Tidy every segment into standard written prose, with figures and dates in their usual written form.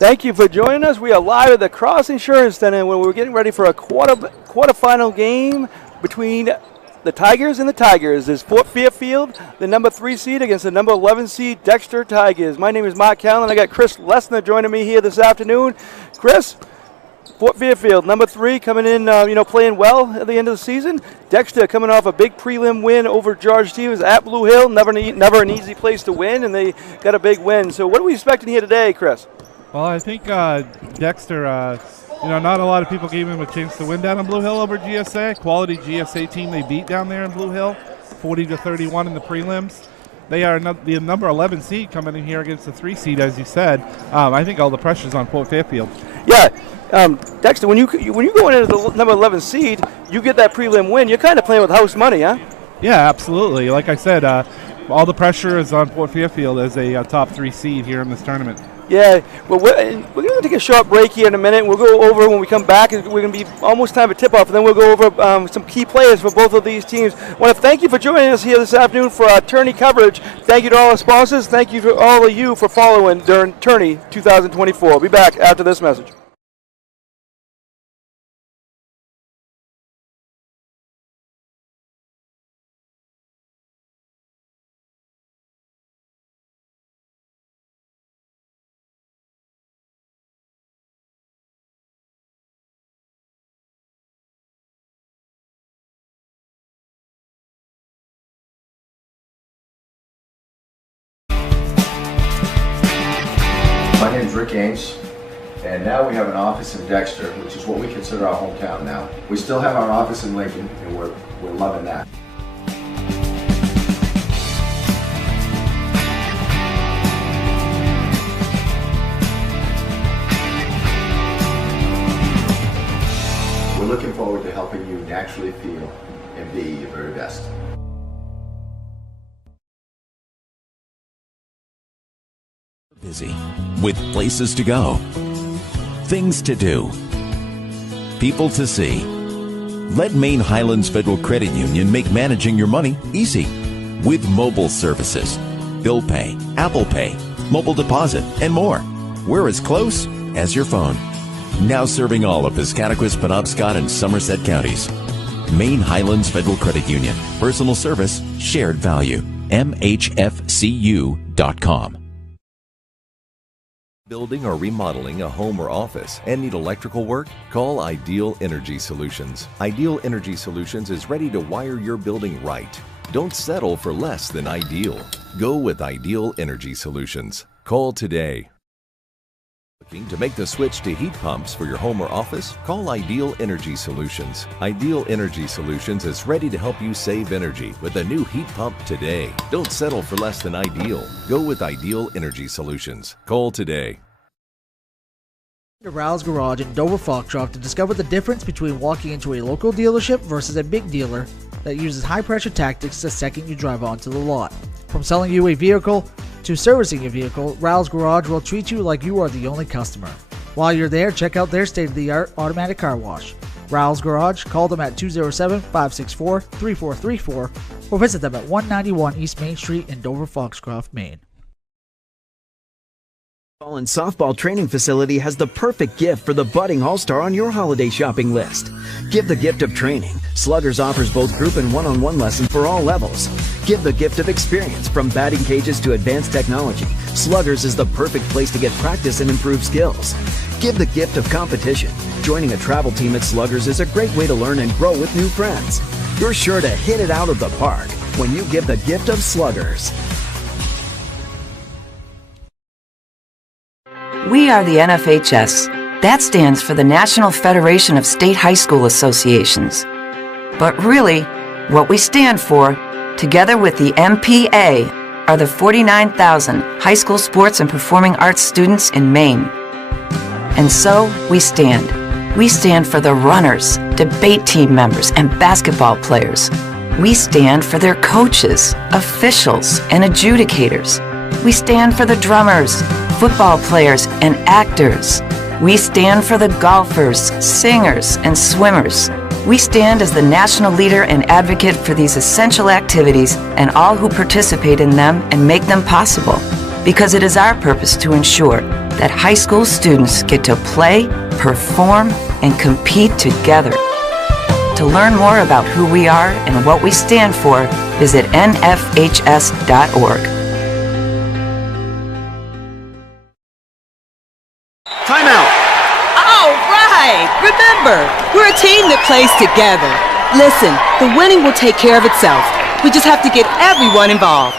Thank you for joining us. We are live at the Cross Insurance Center where we're getting ready for a quarterfinal game between the Tigers and the Tigers. There's Fort Fairfield, the number 3 seed, against the number 11 seed Dexter Tigers. My name is Mark Callan. I got Chris Lesnar joining me here this afternoon. Chris, Fort Fairfield, number 3, coming in, playing well at the end of the season. Dexter coming off a big prelim win over George Stevens at Blue Hill. Never an easy place to win, and they got a big win. So what are we expecting here today, Chris? Well, I think Dexter, not a lot of people gave him a chance to win down in Blue Hill over GSA. Quality GSA team they beat down there in Blue Hill, 40-31 in the prelims. They are the number 11 seed coming in here against the 3 seed, as you said. I think all the pressure's on Fort Fairfield. Yeah, Dexter, when you go into the number 11 seed, you get that prelim win. You're kind of playing with house money, huh? Yeah, absolutely. Like I said, all the pressure is on Fort Fairfield as a top 3 seed here in this tournament. Yeah, well, we're going to take a short break here in a minute. We'll go over when we come back. We're going to be almost time for tip-off, and then we'll go over some key players for both of these teams. I want to thank you for joining us here this afternoon for our tourney coverage. Thank you to all our sponsors. Thank you to all of you for following during tourney 2024. We'll be back after this message. My name is Rick Ames, and now we have an office in Dexter, which is what we consider our hometown now. We still have our office in Lincoln, and we're loving that. We're looking forward to helping you naturally feel and be your very best. Busy with places to go, things to do, people to see. Let Maine Highlands Federal Credit Union make managing your money easy with mobile services, bill pay, Apple Pay, mobile deposit, and more. We're as close as your phone. Now serving all of Piscataquis, Penobscot, and Somerset counties. Maine Highlands Federal Credit Union. Personal service, shared value. MHFCU.com. Building or remodeling a home or office and need electrical work? Call Ideal Energy Solutions. Ideal Energy Solutions is ready to wire your building right. Don't settle for less than ideal. Go with Ideal Energy Solutions. Call today. Looking to make the switch to heat pumps for your home or office? Call Ideal Energy Solutions. Ideal Energy Solutions is ready to help you save energy with a new heat pump today. Don't settle for less than ideal. Go with Ideal Energy Solutions. Call today. To Rouse Garage in Dover Foxcroft to discover the difference between walking into a local dealership versus a big dealer that uses high-pressure tactics the second you drive onto the lot. From selling you a vehicle to servicing your vehicle, Rouse Garage will treat you like you are the only customer. While you're there, check out their state-of-the-art automatic car wash. Rouse Garage, call them at 207-564-3434 or visit them at 191 East Main Street in Dover Foxcroft, Maine. Baseball and softball training facility has the perfect gift for the budding all-star on your holiday shopping list. Give the gift of training. Sluggers offers both group and one-on-one lessons for all levels. Give the gift of experience. From batting cages to advanced technology, Sluggers is the perfect place to get practice and improve skills. Give the gift of competition. Joining a travel team at Sluggers is a great way to learn and grow with new friends. You're sure to hit it out of the park when you give the gift of Sluggers. We are the NFHS. That stands for the National Federation of State High School Associations. But really, what we stand for, together with the MPA, are the 49,000 high school sports and performing arts students in Maine. And so, we stand. We stand for the runners, debate team members, and basketball players. We stand for their coaches, officials, and adjudicators. We stand for the drummers, football players, and actors. We stand for the golfers, singers, and swimmers. We stand as the national leader and advocate for these essential activities and all who participate in them and make them possible, because it is our purpose to ensure that high school students get to play, perform, and compete together. To learn more about who we are and what we stand for, visit nfhs.org. Timeout. All right! Remember, we're a team that plays together. Listen, the winning will take care of itself. We just have to get everyone involved.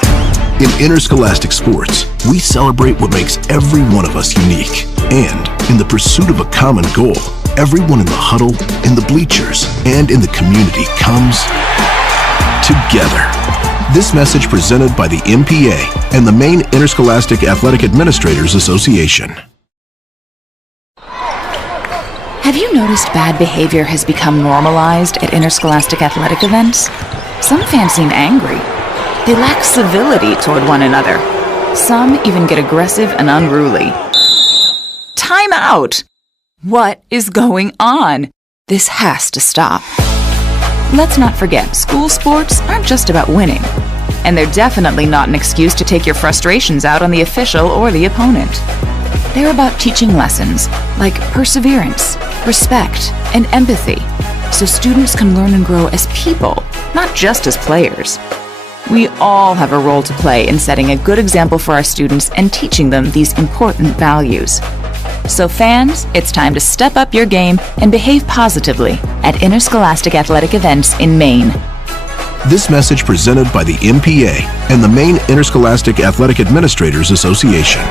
In interscholastic sports, we celebrate what makes every one of us unique. And in the pursuit of a common goal, everyone in the huddle, in the bleachers, and in the community comes together. This message presented by the MPA and the Maine Interscholastic Athletic Administrators Association. Have you noticed bad behavior has become normalized at interscholastic athletic events? Some fans seem angry. They lack civility toward one another. Some even get aggressive and unruly. Time out! What is going on? This has to stop. Let's not forget, school sports aren't just about winning. And they're definitely not an excuse to take your frustrations out on the official or the opponent. They're about teaching lessons like perseverance, respect, and empathy, so students can learn and grow as people, not just as players. We all have a role to play in setting a good example for our students and teaching them these important values. So fans, it's time to step up your game and behave positively at interscholastic athletic events in Maine. This message presented by the MPA and the Maine Interscholastic Athletic Administrators Association.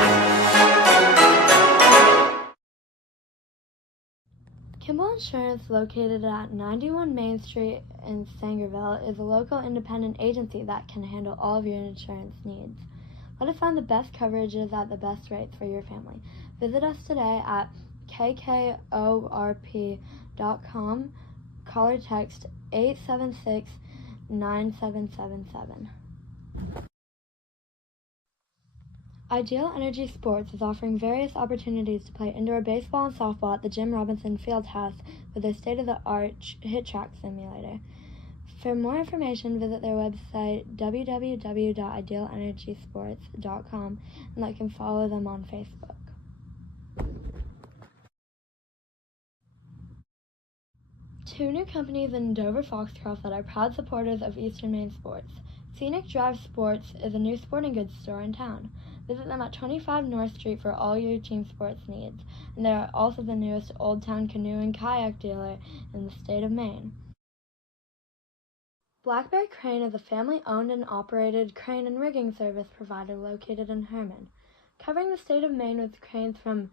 Kimball Insurance, located at 91 Main Street in Sangerville, is a local independent agency that can handle all of your insurance needs. Let us find the best coverages at the best rates for your family. Visit us today at kkorp.com. Call or text 876-9777. Ideal Energy Sports is offering various opportunities to play indoor baseball and softball at the Jim Robinson Fieldhouse with their state-of-the-art hit track simulator. For more information, visit their website www.idealenergysports.com and like and follow them on Facebook. Two new companies in Dover Foxcroft that are proud supporters of Eastern Maine sports. Scenic Drive Sports is a new sporting goods store in town. Visit them at 25 North Street for all your team sports needs, and they are also the newest Old Town canoe and kayak dealer in the state of Maine. Black Bear Crane is a family-owned and operated crane and rigging service provider located in Herman, covering the state of Maine with cranes from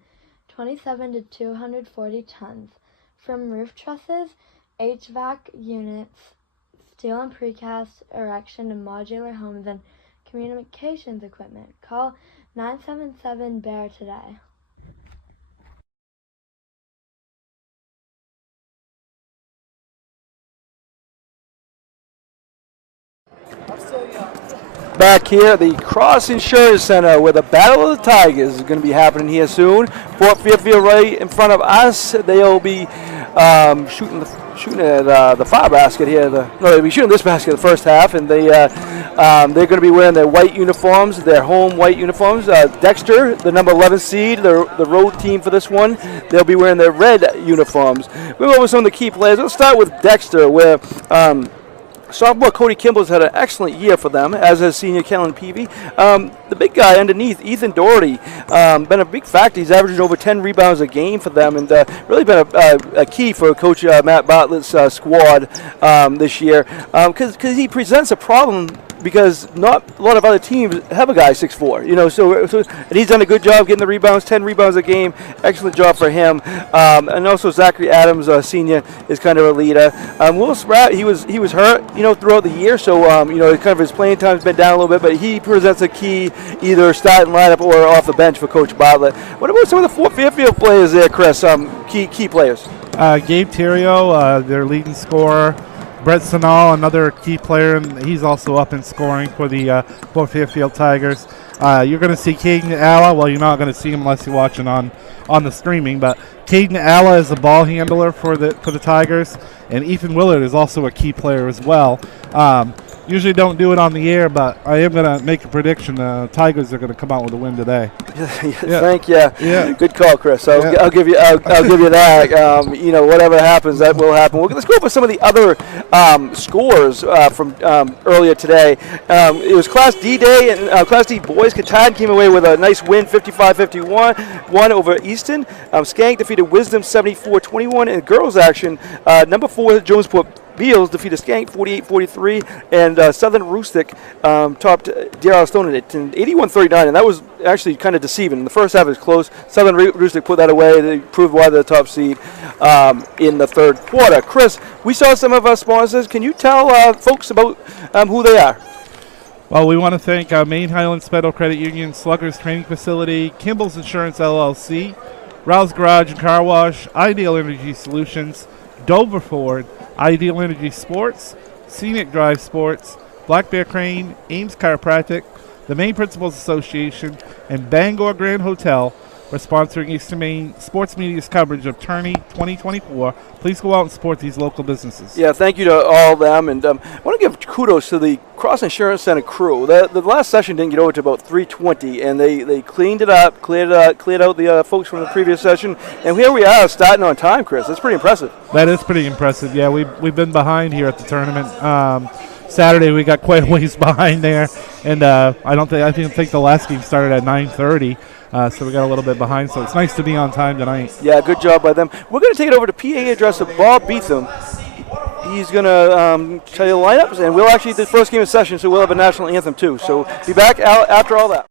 27 to 240 tons, from roof trusses, HVAC units, steel and precast erection and modular homes, and communications equipment. Call 977-BEAR today. Back here at the Cross Insurance Center, where the Battle of the Tigers is going to be happening here soon. Fort Fairfield right in front of us. They'll be shooting at the far basket here. They'll be shooting this basket the first half, and they're going to be wearing their white uniforms, their home white uniforms. Dexter, the number 11 seed, the road team for this one, they'll be wearing their red uniforms. We'll go over some of the key players. Let's start with Dexter, where sophomore Cody Kimball's had an excellent year for them, as has senior Kellen Peavy. The big guy underneath, Ethan Doherty, been a big factor. He's averaging over 10 rebounds a game for them, and really been a key for Coach Matt Bartlett's squad this year, because he presents a problem, because not a lot of other teams have a guy 6'4", so and he's done a good job getting the rebounds, 10 rebounds a game, excellent job for him. And also Zachary Adams, senior, is kind of a leader. Will Spratt, he was hurt, throughout the year, so kind of his playing time's been down a little bit, but he presents a key either starting lineup or off the bench for Coach Bartlett. What about some of the Fort Fairfield players there, Chris? Key players. Gabe Theriot, their leading scorer. Brett Sanal, another key player, and he's also up in scoring for the Fort Fairfield Tigers. You're going to see Caden Alla. Well, you're not going to see him unless you're watching on the streaming, but Caden Alla is the ball handler for the Tigers, and Ethan Willard is also a key player as well. Usually don't do it on the air, but I am going to make a prediction. The Tigers are going to come out with a win today. Thank you. Yeah. Good call, Chris. I'll give you that. Whatever happens, that will happen. Let's go over some of the other scores from earlier today. It was Class D day, and Class D boys. Katahdin came away with a nice win, 55-51, over Easton. Skank defeated Wisdom 74-21. In girls action, number 4 Jonesport Beals defeated Skank 48-43, and Southern Rustic topped Deer Stone at 81-39, and that was actually kind of deceiving. In the first half, it was close. Southern Rustic put that away. They proved why they're the top seed in the third quarter. Chris, we saw some of our sponsors. Can you tell folks about who they are? Well, we want to thank Maine Highlands Federal Credit Union, Sluggers Training Facility, Kimball's Insurance LLC, Rouse Garage and Car Wash, Ideal Energy Solutions, Dover Ford, Ideal Energy Sports, Scenic Drive Sports, Black Bear Crane, Ames Chiropractic, the Maine Principals Association, and Bangor Grand Hotel for sponsoring Eastern Maine Sports Media's coverage of Tourney 2024. Please go out and support these local businesses. Yeah, thank you to all of them. And I want to give kudos to the Cross Insurance Center crew. The last session didn't get over to about 3:20, and they cleaned it up, cleared out the folks from the previous session. And here we are starting on time, Chris. That's pretty impressive. That is pretty impressive. Yeah, we've been behind here at the tournament. Saturday we got quite a ways behind there, and I think the last game started at 9:30. So we got a little bit behind, so it's nice to be on time tonight. Yeah, good job by them. We're going to take it over to PA addresser Bob Beetham. He's going to tell you the lineups, and we'll actually do the first game of session, so we'll have a national anthem too. So be back after all that.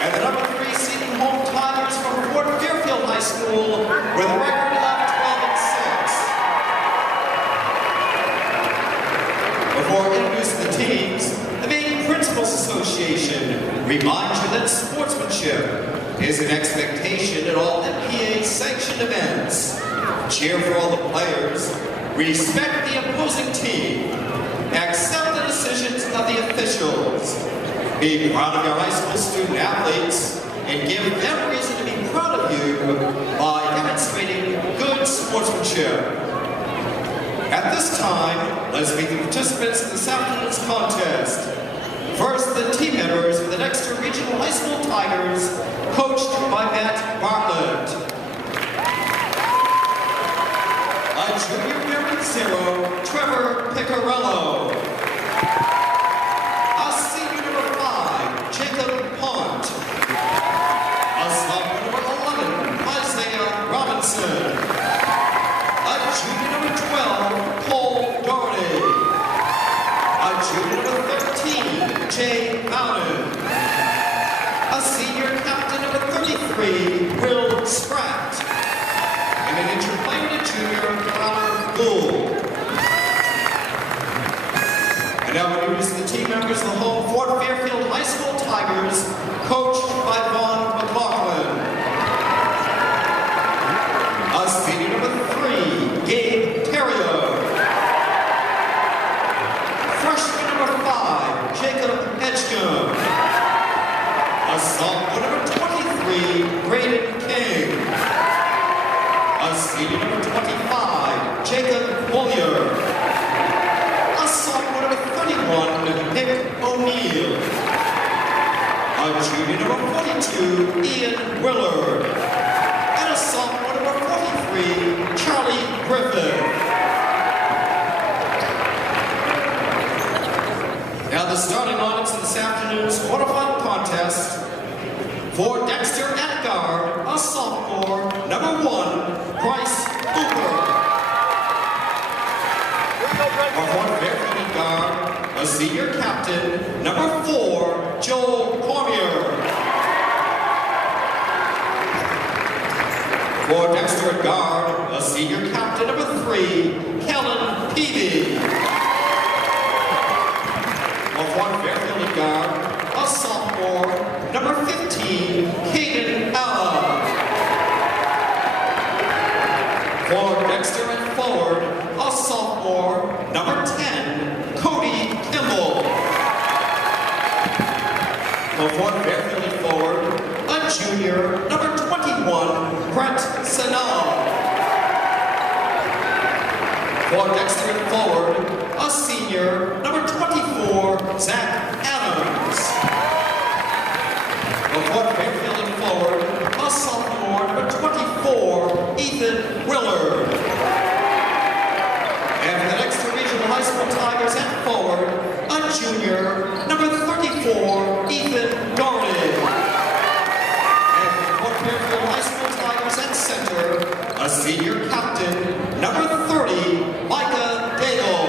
And the number 3 seeding home Tigers from Fairfield High School with a record of 12-6. Before introducing the teams, the Maine Principals Association reminds you that sportsmanship is an expectation at all MPA-sanctioned events. Cheer for all the players, respect the opposing team, accept the decisions of the officials, be proud of your high school student athletes, and give them reason to be proud of you by demonstrating good sportsmanship. At this time, let's meet the participants in this afternoon's contest. First, the team members of the Dexter Regional High School Tigers, coached by Matt Bartlett. A junior bearing 0, Trevor Picarello. A senior number 5, Jacob Pont. A sophomore number 11, Isaiah Robinson. A junior number 12, Cole Doherty. A junior number 13, Jay Bowden. A senior captain number 33, Will Spratt. And an interplanetary junior, Connor Gould. And now introducing the team members of the home Fort Fairfield High School Tigers, coached by Vaughn McLaughlin. A senior number 3, Gabe Terrio. Freshman number 5, Jacob Edgecombe. A sophomore number 23, Braden King. A senior number 25, Jacob Bollier. A sophomore number 31, Nick O'Neill. A junior number 42, Ian Willard. And a sophomore number 43, Charlie Griffin. Now the starting lineups in this afternoon's quarterfinal contest. For Dexter at guard, a sophomore, number 1, Bryce Cooper. For Fort Fairfield at guard, a senior captain, number 4, Joel Cormier. For Dexter at guard, a senior captain, number 3, Kellen Peavy. For Fort Fairfield at guard, a sophomore, number 15, Caden Alla. For Dexter at forward, a sophomore, number 10, Cody Kimball. For Fort Fairfield at forward, a junior, number 21, Brett Sanal. For Dexter forward, a senior, number 24, Zach Adams. For Fairfield forward, a sophomore, number 24, Ethan Willard. And for the Dexter Regional High School Tigers at forward, a junior, number 34, Ethan Garden. And for Fairfield High School Tigers at center, a senior captain, number 30, Micah Daigle.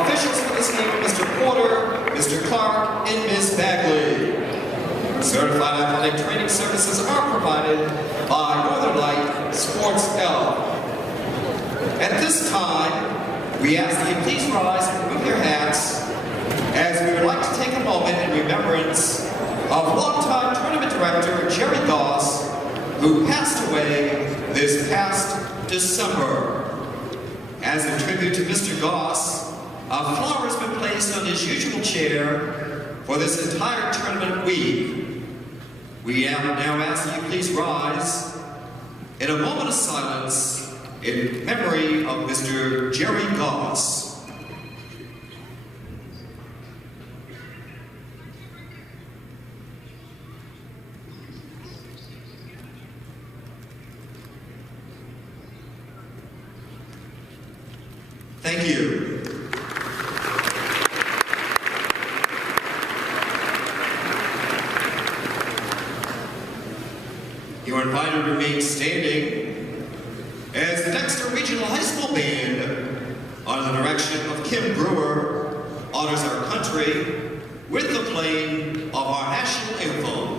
Officials for this game are Mr. Porter, Mr. Clark, and Ms. Bagley. Certified athletic training services are provided by Northern Light Sports Health. At this time, we ask that you please rise and remove your hats, as we would like to take a moment in remembrance of longtime tournament director Jerry Goss, who passed away this past December. As a tribute to Mr. Goss, a flower has been placed on his usual chair for this entire tournament week. We now ask that you please rise in a moment of silence in memory of Mr. Jerry Goss. Thank you. You are invited to remain standing as the Dexter Regional High School Band, under the direction of Kim Brewer, honors our country with the playing of our national anthem.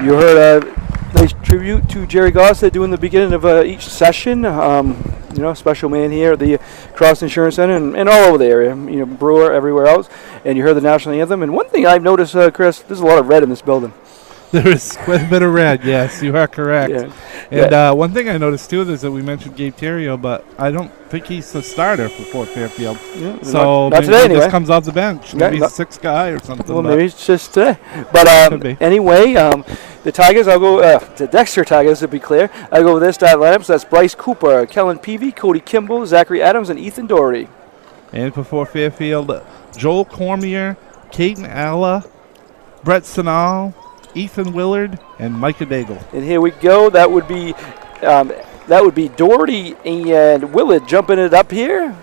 You heard a nice tribute to Jerry Goss they do in the beginning of each session. You know, special man here at the Cross Insurance Center and all over the area. You know, Brewer, everywhere else. And you heard the national anthem. And one thing I've noticed, Chris, there's a lot of red in this building. There is quite a bit of red, yes, you are correct. Yeah. And one thing I noticed, too, is that we mentioned Gabe Terrio, but I don't think he's the starter for Fort Fairfield. Yeah, so not maybe today, he anyway. just comes off the bench. Yeah, Maybe he's a sixth guy or something. Well, maybe it's just today. But anyway, the Tigers, I'll go the Dexter Tigers, to be clear. I'll go with this start lineup. So that's Bryce Cooper, Kellen Peavy, Cody Kimball, Zachary Adams, and Ethan Doherty. And for Fort Fairfield, Joel Cormier, Caden Alla, Brett Sinal, Ethan Willard, and Micah Daigle. And here we go. That would be Doherty and Willard jumping it up here.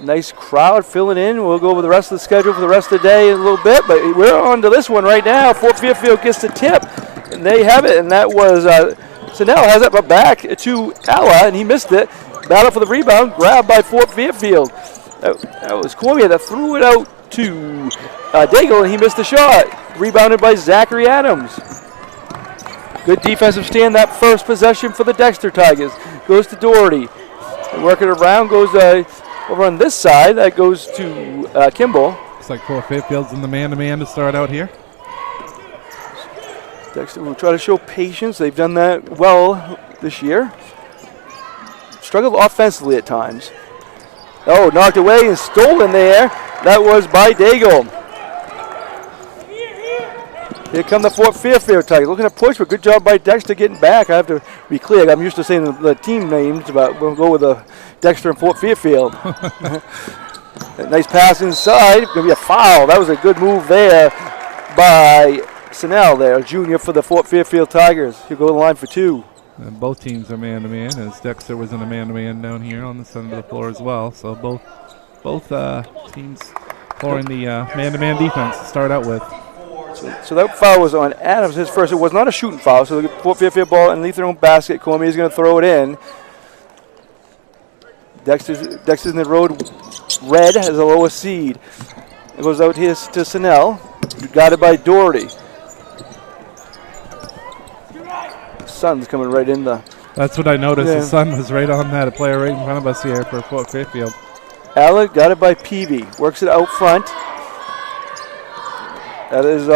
Nice crowd filling in. We'll go over the rest of the schedule for the rest of the day in a little bit, but we're on to this one right now. Fort Fairfield gets the tip, and they have it, and that was Sinel has it, but back to Alla, and he missed it. Battle for the rebound, grabbed by Fort Fairfield. That was Cormier that threw it out to Daigle, and he missed the shot. Rebounded by Zachary Adams. Good defensive stand that first possession for the Dexter Tigers. Goes to Doherty. Working around, goes over on this side. That goes to Kimball. Looks like Fort Fairfield's in the man-to-man to start out here. Dexter will try to show patience. They've done that well this year. Struggled offensively at times. Oh, knocked away and stolen there. That was by Daigle. Here come the Fort Fairfield Tigers. Looking to push, but good job by Dexter getting back. I have to be clear. I'm used to saying the team names, but we'll go with Dexter and Fort Fairfield. Nice pass inside. Going to be a foul. That was a good move there by Snell there, junior for the Fort Fairfield Tigers. He'll go to the line for 2. And both teams are man-to-man, as Dexter was in a man-to-man down here on the center of the floor as well. So both teams pouring the man-to-man defense to start out with. So that foul was on Adams, his first. It was not a shooting foul, so the Fort Fairfield ball underneath their own basket. Cormier is going to throw it in. Dexter's in the road. Red has the lowest seed. It goes out here to Snell. Guarded by Doherty. Sun's coming right in the... That's what I noticed. The sun was right on that. A player right in front of us here for Fort Fairfield. Allen got it by Peavy. Works it out front. That is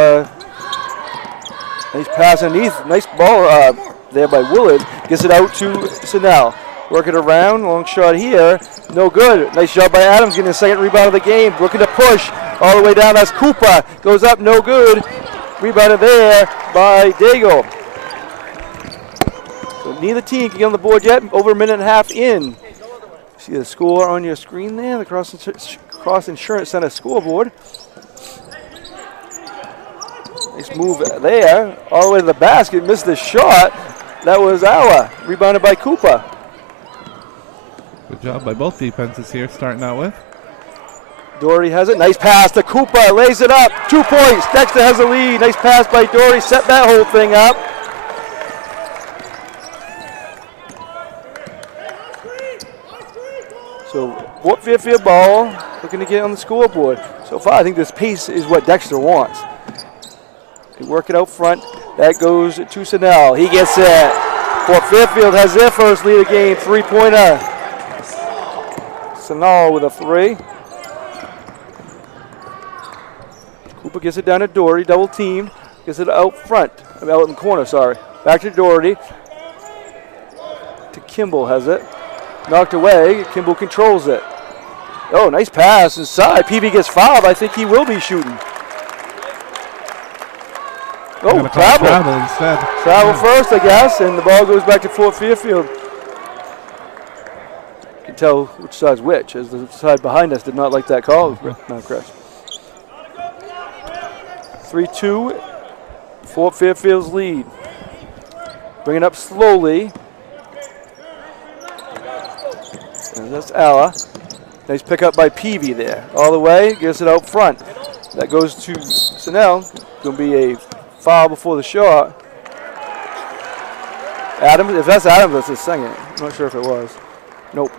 nice pass underneath. Nice ball there by Willard. Gets it out to Snell. Work it around. Long shot here. No good. Nice job by Adams getting the second rebound of the game. Looking to push all the way down. That's Cooper. Goes up. No good. Rebounded there by Daigle. So neither team can get on the board yet. Over a minute and a half in. See the score on your screen there. The Cross Insurance Center scoreboard. Nice move there. All the way to the basket. Missed the shot. That was Alla. Rebounded by Cooper. Good job by both defenses here, starting out with. Doherty has it. Nice pass to Cooper. Lays it up. 2 points. Dexter has the lead. Nice pass by Doherty. Set that whole thing up. So Fort Fairfield ball. Looking to get on the scoreboard. So far, I think this pace is what Dexter wants. They work it out front. That goes to Snell. He gets it. Fort Fairfield has their first lead of the game. 3-pointer. Snell with a 3. Cooper gets it down to Doherty. Double teamed. Gets it out front. Out in the corner, sorry. Back to Doherty. To Kimball has it. Knocked away. Kimball controls it. Oh, nice pass inside. Peavy gets fouled. I think he will be shooting. Oh, travel instead. Travel first, I guess, and the ball goes back to Fort Fairfield. You can tell which side's which, as the side behind us did not like that call. No, Chris. 3-2, Fort Fairfield's lead. Bring it up slowly. And that's Alla. Nice pickup by Peavy there. All the way, gets it out front. That goes to Snell. Going to be a foul before the shot. Adams, if that's Adams, that's his second. I'm not sure if it was. Nope.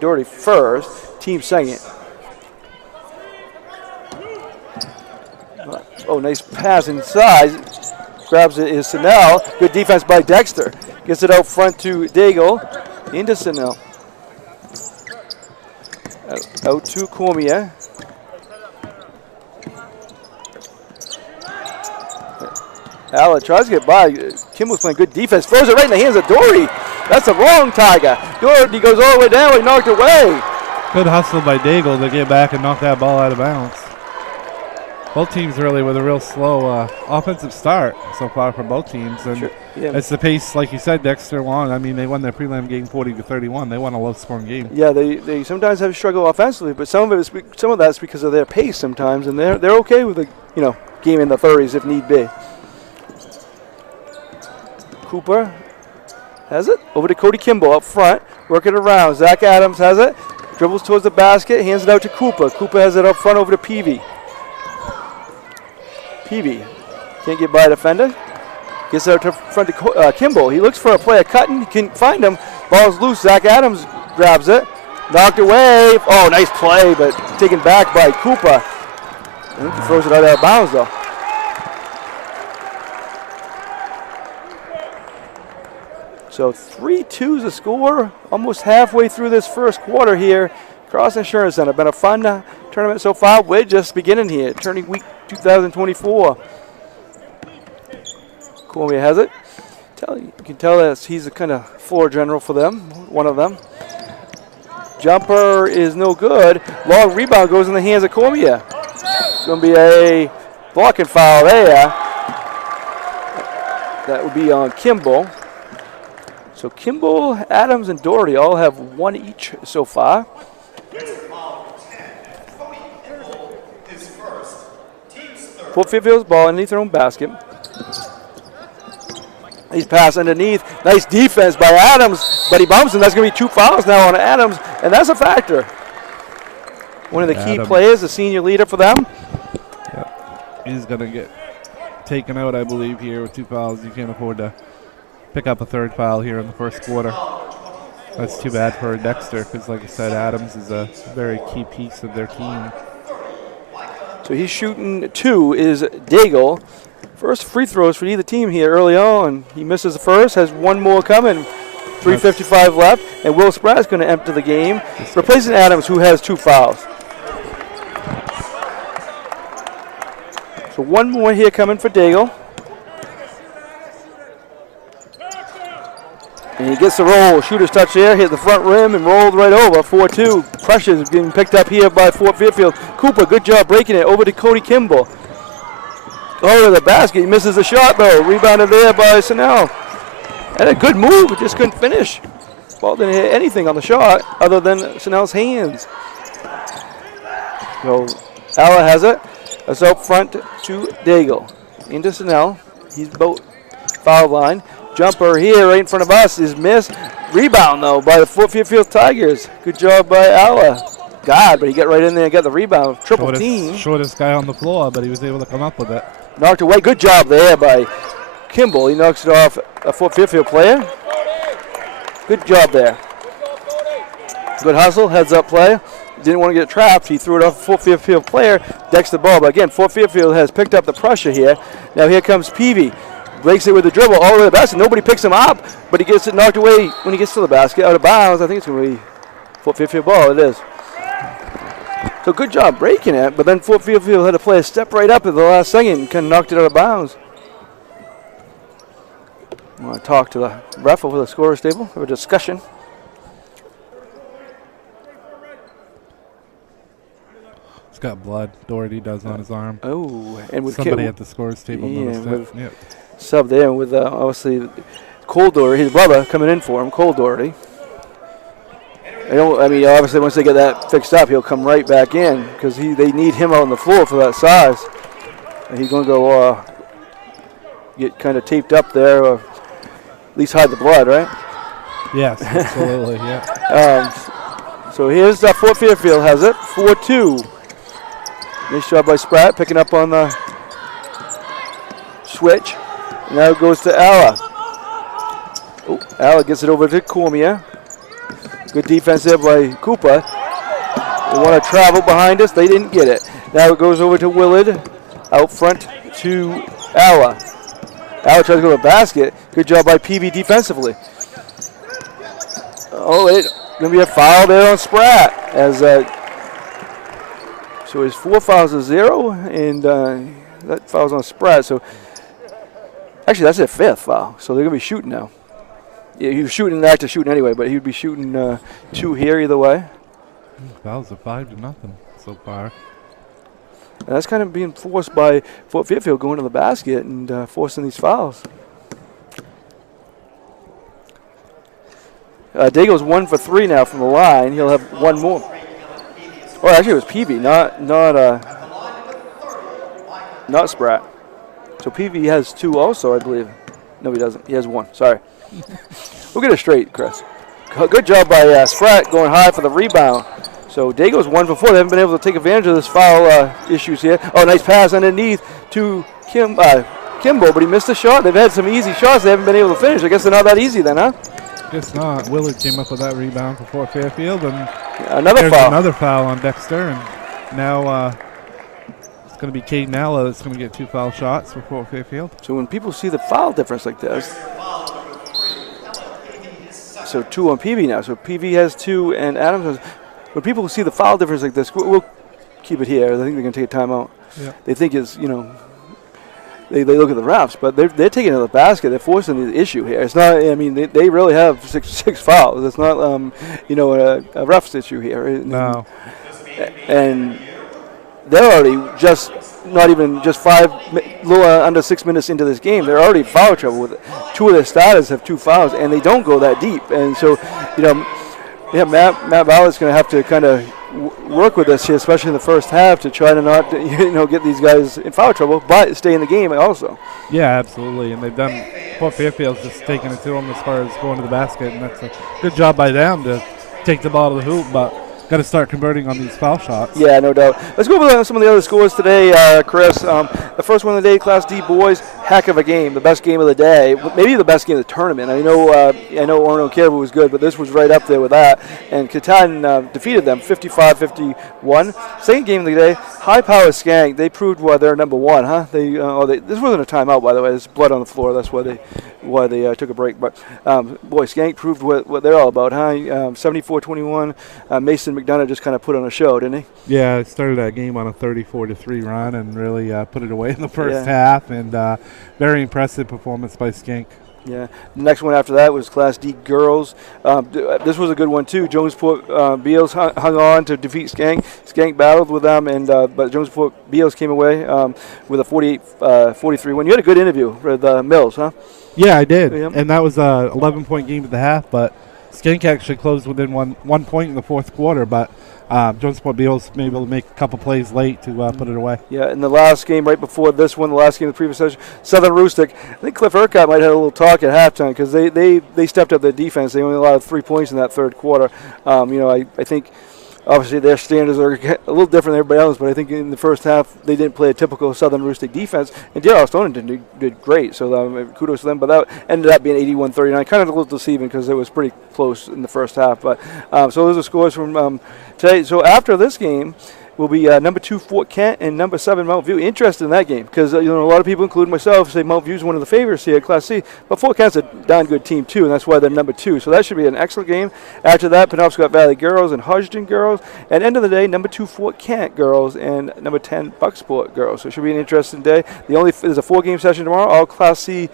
Doherty first, team second. Oh, nice pass inside. Grabs it is Snell. Good defense by Dexter. Gets it out front to Daigle. Into Snell. Out to Cormier. Alla tries to get by. Kimball's playing good defense. Throws it right in the hands of Doherty. That's the wrong Tiger. Doherty goes all the way down. He knocked away. Good hustle by Daigle to get back and knock that ball out of bounds. Both teams really with a real slow offensive start so far from both teams. And sure. Yeah. It's the pace, like you said, Dexter won. I mean, they won their prelim game 40-31. They won a low-scoring game. Yeah, they sometimes have struggled offensively, but some of that's because of their pace sometimes, and they're okay with the game in the 30s if need be. Cooper has it over to Cody Kimball up front, working around. Zach Adams has it, dribbles towards the basket, hands it out to Cooper. Cooper has it up front over to Peavy. Peavy can't get by a defender. Gets it out to front to Kimball. He looks for a player cutting. He can find him. Ball's loose. Zach Adams grabs it. Knocked away. Oh, nice play, but taken back by Cooper. I think he throws it out of bounds, though. So 3-2 is the score. Almost halfway through this first quarter here. Cross Insurance Center. Been a fun tournament so far. We're just beginning here. Turning week 2024. Cormier has it. You can tell that he's a kind of floor general for them, one of them. Jumper is no good. Long rebound goes in the hands of Cormier. Going to be a blocking foul there. That would be on Kimball. So Kimball, Adams, and Doherty all have one each so far. Fort Fairfield's ball underneath their own basket. He's passed underneath. Nice defense by Adams, but he bumps him. That's going to be 2 fouls now on Adams, and that's a factor. One of the key players, the senior leader for them. Yep. He's going to get taken out, I believe, here with 2 fouls. You can't afford to pick up a 3rd foul here in the first quarter. That's too bad for Dexter because, like I said, Adams is a very key piece of their team. So he's shooting 2 is Daigle. First free throws for either team here early on. He misses the first, has one more coming. 3:55 left, and Will Spratt's going to enter the game, replacing Adams, who has 2 fouls. So one more here coming for Daigle. And he gets the roll. Shooter's touch there, hit the front rim and rolled right over. 4-2. Pressure's being picked up here by Fort Fairfield. Cooper, good job breaking it over to Cody Kimball. Over the basket. He misses the shot, though. Rebounded there by Snell. And a good move, just couldn't finish. Ball didn't hit anything on the shot other than Snell's hands. So Alla has it. That's out front to Daigle. Into Snell. He's about foul line. Jumper here right in front of us is missed. Rebound, though, by the Fort Fairfield Tigers. Good job by Alla. God, but he got right in there and got the rebound. Triple team. Shortest guy on the floor, but he was able to come up with it. Knocked away. Good job there by Kimball. He knocks it off a Fort Fairfield player. Good job there. Good hustle, heads up play. Didn't want to get trapped. He threw it off a Fort Fairfield player. Decks the ball. But again, Fort Fairfield has picked up the pressure here. Now here comes Peavy. Breaks it with the dribble all the way to the basket. Nobody picks him up, but he gets it knocked away when he gets to the basket. Out of bounds. I think it's going to be Fort Fairfield ball. It is. So good job breaking it, but then Fort Fairfield had to play a step right up at the last second and kind of knocked it out of bounds. I want to talk to the ref over the scorer's table, have a discussion. It's got blood. Doherty does on his arm. Oh, and with somebody at the scorer's table noticed it. Yep. Sub there with obviously Cole Doherty, his brother, coming in for him, Cole Doherty. Obviously once they get that fixed up, he'll come right back in because they need him out on the floor for that size. And he's going to go get kind of taped up there, or at least hide the blood, right? Yes, absolutely, yeah. So here's Fort Fairfield has it, 4-2. Nice job by Spratt, picking up on the switch. Now it goes to Alla. Oh, Alla gets it over to Cormier. Good defense there by Cooper. They want to travel behind us. They didn't get it. Now it goes over to Willard. Out front to Alla. Alla tries to go to the basket. Good job by PB defensively. Oh, it's going to be a foul there on Spratt. So it's 4 fouls to 0, and that foul's on Spratt. So actually, that's their 5th foul. So they're going to be shooting now. Yeah, he was shooting after shooting anyway, but he would be shooting 2 here either way. Fouls are 5-0 so far. And that's kind of being forced by Fort Fairfield going to the basket and forcing these fouls. Daigle's 1 for 3 now from the line. He'll have one more. Oh, actually, it was Peavy, not Spratt. So Peavy has 2 also, I believe. No, he doesn't. He has 1. Sorry. We'll get it straight, Chris. Good job by Spratt going high for the rebound. So Daigle's 1 for 4. They haven't been able to take advantage of this foul issues here. Oh, nice pass underneath to Kimball, but he missed a shot. They've had some easy shots. They haven't been able to finish. I guess they're not that easy then, huh? Guess not. Willard came up with that rebound for Fort Fairfield, and another foul on Dexter, and now it's going to be Caden Alla that's going to get 2 foul shots for Fort Fairfield. So when people see the foul difference like this, so 2 on PV now. So PV has 2 and Adams has. When people see the foul difference like this, we'll keep it here. I think they're going to take a timeout. Yeah. They think it's, they look at the refs, but they're taking it to the basket. They're forcing the issue here. It's not. I mean, they really have six fouls. It's not a refs issue here. No. And they're already just not even just little under 6 minutes into this game. They're already in foul trouble with it. Two of their starters have 2 fouls, and they don't go that deep. And so, Matt Ballard's going to have to kind of work with us here, especially in the first half, to try to not get these guys in foul trouble, but stay in the game also. Yeah, absolutely. And they've done. Fort Fairfield's just taking it to them as far as going to the basket, and that's a good job by them to take the ball to the hoop, but got to start converting on these foul shots. Yeah, no doubt. Let's go over some of the other scores today, Chris. The first one of the day, Class D boys, heck of a game. The best game of the day, maybe the best game of the tournament. I know Orono Caribou was good, but this was right up there with that. And Catan defeated them 55-51. Second game of the day, High Power Skank. They proved why they're number one, huh? This wasn't a timeout, by the way. There's blood on the floor. That's why they took a break. But boy, Skank proved what they're all about, huh? 74-21. Mason McDonough just kind of put on a show, didn't he? Yeah, started that game on a 34-3 run and really put it away in the first half, and very impressive performance by Skank. Yeah. The next one after that was Class D girls. This was a good one too. Jonesport Beals hung on to defeat Skank. Skank battled with them, but Jonesport Beals came away with a 48-43 win. You had a good interview with Mills, huh? Yeah, I did, Yeah. and that was a 11-point game at the half, but Skank actually closed within one point in the fourth quarter, but Jonesport Beals may be able to make a couple plays late to put it away. Yeah, in the last game right before this one, the last game of the previous session, Southern Rustic, I think Cliff Urquhart might have had a little talk at halftime because they stepped up their defense. They only allowed 3 points in that third quarter. I think obviously their standards are a little different than everybody else, but I think in the first half they didn't play a typical Southern Rustic defense, and Deer Stonington did great, so kudos to them. But that ended up being 81-39, kind of a little deceiving because it was pretty close in the first half. But so those are scores from today. So after this game will be number 2 Fort Kent and number 7 Mount View. Interested in that game because a lot of people, including myself, say Mount View is one of the favorites here at Class C, but Fort Kent's a darn good team too, and that's why they're number 2. So that should be an excellent game. After that, Penobscot Valley girls and Hodgdon girls, and end of the day, number 2 Fort Kent girls and number 10 Bucksport girls. So it should be an interesting day. There's a 4-game session tomorrow. All Class C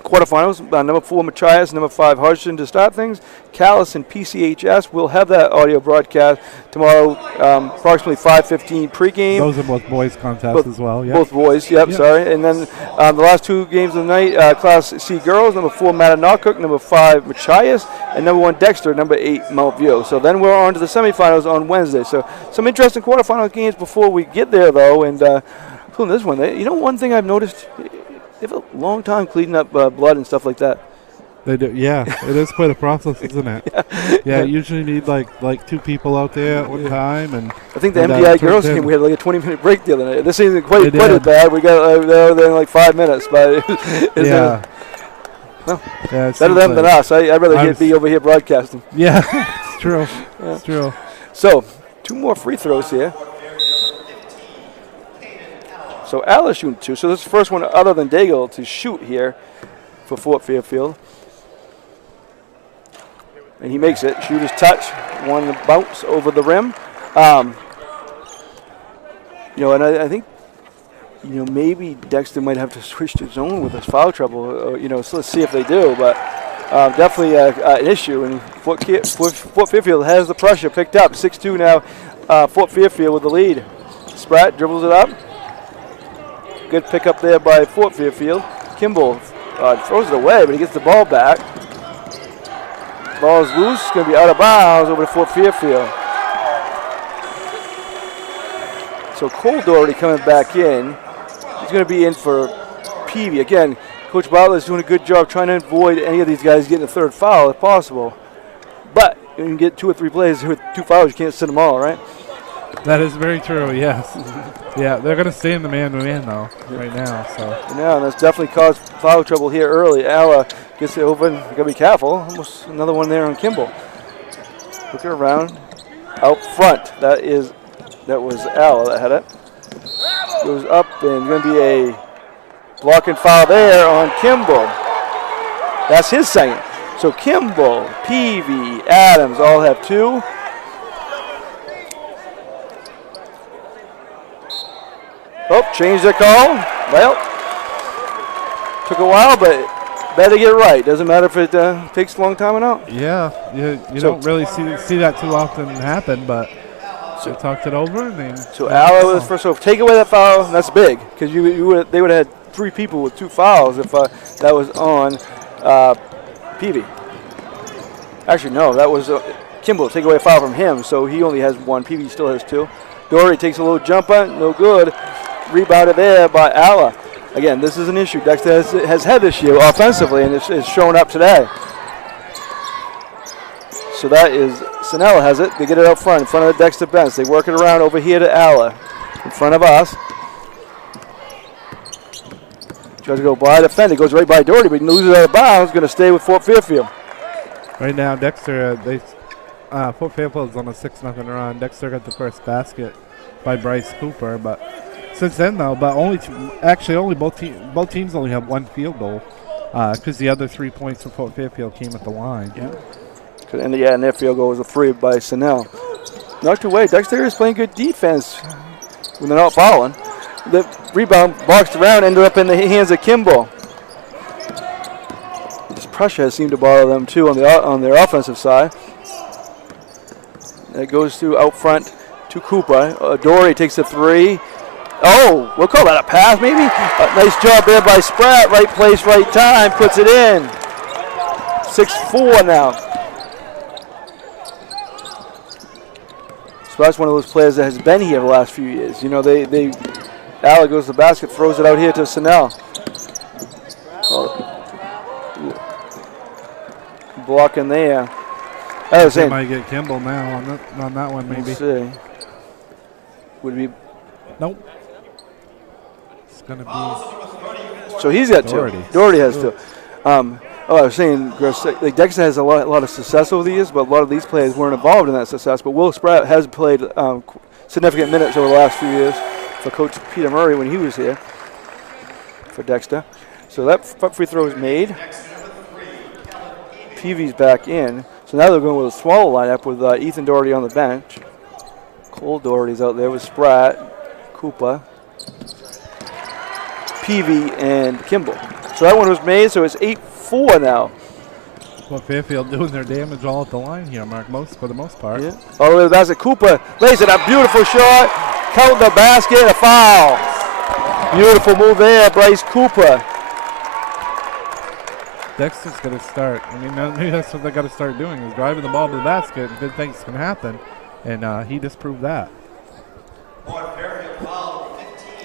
quarterfinals, number 4 Machias, number 5 Hodgdon to start things. Callis and PCHS will have that audio broadcast tomorrow, approximately 5:15 pregame. Those are both boys contests as well. Yeah. Both boys, sorry. And then the last 2 games of the night, Class C girls, number 4 Mattanocook, number 5 Machias, and number 1 Dexter, number 8 Mount View. So then we're on to the semifinals on Wednesday. So some interesting quarterfinal games before we get there, though. And this one, one thing I've noticed, they have a long time cleaning up blood and stuff like that. They do, yeah. It is quite a process, isn't it? Yeah, you usually need like 2 people out there at one time. And I think the MDI girls game, we had like a 20-minute break the other night. This isn't quite as bad. We got there in like 5 minutes, but better them than us. I'd rather be over here broadcasting. Yeah, it's true. Yeah. It's true. So 2 more free throws here. So Alice shooting 2. So this is the first one other than Daigle to shoot here for Fort Fairfield. And he makes it. Shooter's touch. One bounce over the rim. And I think, maybe Dexter might have to switch to zone with his foul trouble. So let's see if they do. But definitely an issue. And Fort Fairfield has the pressure picked up. 6-2 now. Fort Fairfield with the lead. Spratt dribbles it up. Good pick up there by Fort Fairfield. Kimball throws it away, but he gets the ball back. Ball is loose. Going to be out of bounds over to Fort Fairfield. So Cole Doherty coming back in. He's going to be in for Peavy. Again, Coach Butler is doing a good job trying to avoid any of these guys getting a third foul if possible. But you can get 2 or 3 plays with 2 fouls. You can't sit them all, right? That is very true, yes. Yeah, they're going to stay in the man-to-man, though, right now. So. Yeah, and that's definitely caused foul trouble here early. Al gets it open. You got to be careful. Almost another one there on Kimball. Looking around. Out front. That was Al that had it. Goes up, and going to be a blocking foul there on Kimball. That's his second. So Kimball, Peavy, Adams all have 2. Oh, changed their call. Well, took a while, but better get it right. Doesn't matter if it takes a long time or not. Yeah, you don't really see that too often happen, but they talked it over and they. So Alla was first. So take away that foul, and that's big because they would have had 3 people with 2 fouls if that was on Peavy. Actually, no, that was Kimball. Take away a foul from him, so he only has 1. Peavy still has 2. Doherty takes a little jumper, no good. Rebounded there by Alla. Again, this is an issue Dexter has had this year offensively, and it's shown up today. So that is, Sinella has it. They get it up front, in front of the Dexter bench. They work it around over here to Alla, in front of us. Tries to go by the defender, goes right by Doherty, but he loses out of bounds. Going to stay with Fort Fairfield. Right now, Dexter, Fort Fairfield is on a 6-0 run. Dexter got the first basket by Bryce Cooper, but since then though, both teams only have 1 field goal because the other 3 points for Fort Fairfield came at the line. Yeah. And their field goal was a 3 by Sinell. Knocked away. Dexter is playing good defense when they're not fouling. The rebound boxed around, ended up in the hands of Kimball. This pressure has seemed to bother them too on their offensive side. That goes to out front to Cooper. Doherty takes a 3. Oh, we'll call that a pass maybe. Nice job there by Spratt. Right place, right time. Puts it in. 6-4 now. Spratt's one of those players that has been here the last few years. You know, Alla goes to the basket, throws it out here to Sinell. Blocking there. I was saying, might get Kimball now on that one, maybe. Let's see. Would be. Nope. It's going to be. So he's got Doherty. 2. Doherty has 2. I was saying, like Dexter has a lot of success over the years, but a lot of these players weren't involved in that success. But Will Spratt has played significant minutes over the last few years for Coach Peter Murray when he was here for Dexter. So that free throw is made. Peavy's back in. So now they're going with a smaller lineup with Ethan Doherty on the bench. Cole Doherty's out there with Spratt, Koopa, Peavy, and Kimball. So that one was made, so it's 8-4 now. Well, Fairfield doing their damage all at the line here, Mark, for the most part. Yeah. All the way to the basket. Koopa lays it, a beautiful shot. Count the basket, a foul. Beautiful move there, Bryce Cooper. Dexter's going to start. I mean, maybe that's what they got to start doing is driving the ball to the basket and good things can happen. And he disproved that.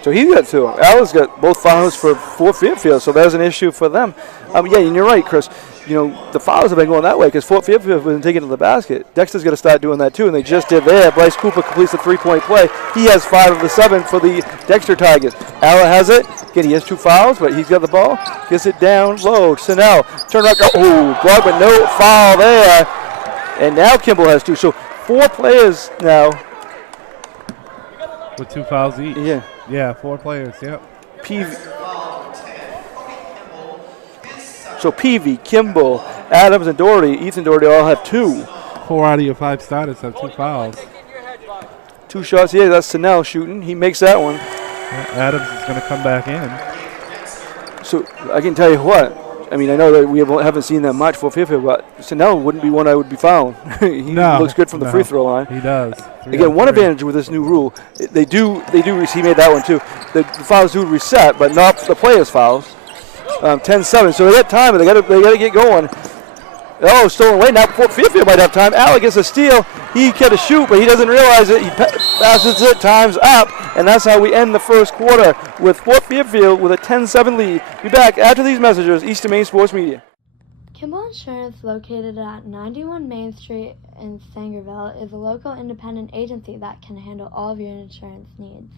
So he's got 2. Alla's got both fouls for Fort Fairfield, so there's an issue for them. Yeah, and you're right, Chris. You know, the fouls have been going that way because Fort Fairfield wasn't taking it to the basket. Dexter's going to start doing that too, and they just did there. Bryce Cooper completes the 3-point play. He has 5 of the 7 for the Dexter Tigers. Alla has it. Again, he has 2 fouls, but he's got the ball. Gets it down low. Sinell, turn around. Oh, block, but no foul there. And now Kimball has 2. So 4 players now. With 2 fouls each. Yeah. Yeah, 4 players, yep. So Peavy, Kimball, Adams, and Doherty, Ethan Doherty all have 2. 4 out of your 5 starters have 2 fouls. 2 shots here. That's Sinell shooting. He makes that one. Yeah, Adams is going to come back in. So I can tell you what. I mean, I know that we haven't seen that much for Fairfield, but Sinell wouldn't be one I would be fouling. He looks good from the free throw line. He does. Again, one advantage with this new rule, they do. He made that one too. The fouls do reset, but not the players' fouls. 10-7. So they got time, but they got to get going. Oh, stolen away. Now Fort Fairfield might have time. Alec gets a steal. He got to shoot, but he doesn't realize it. He passes it. Time's up, and that's how we end the first quarter with Fort Fairfield with a 10-7 lead. Be back after these messages. Eastern Maine Sports Media. Kimball Insurance, located at 91 Main Street in Sangerville, is a local independent agency that can handle all of your insurance needs.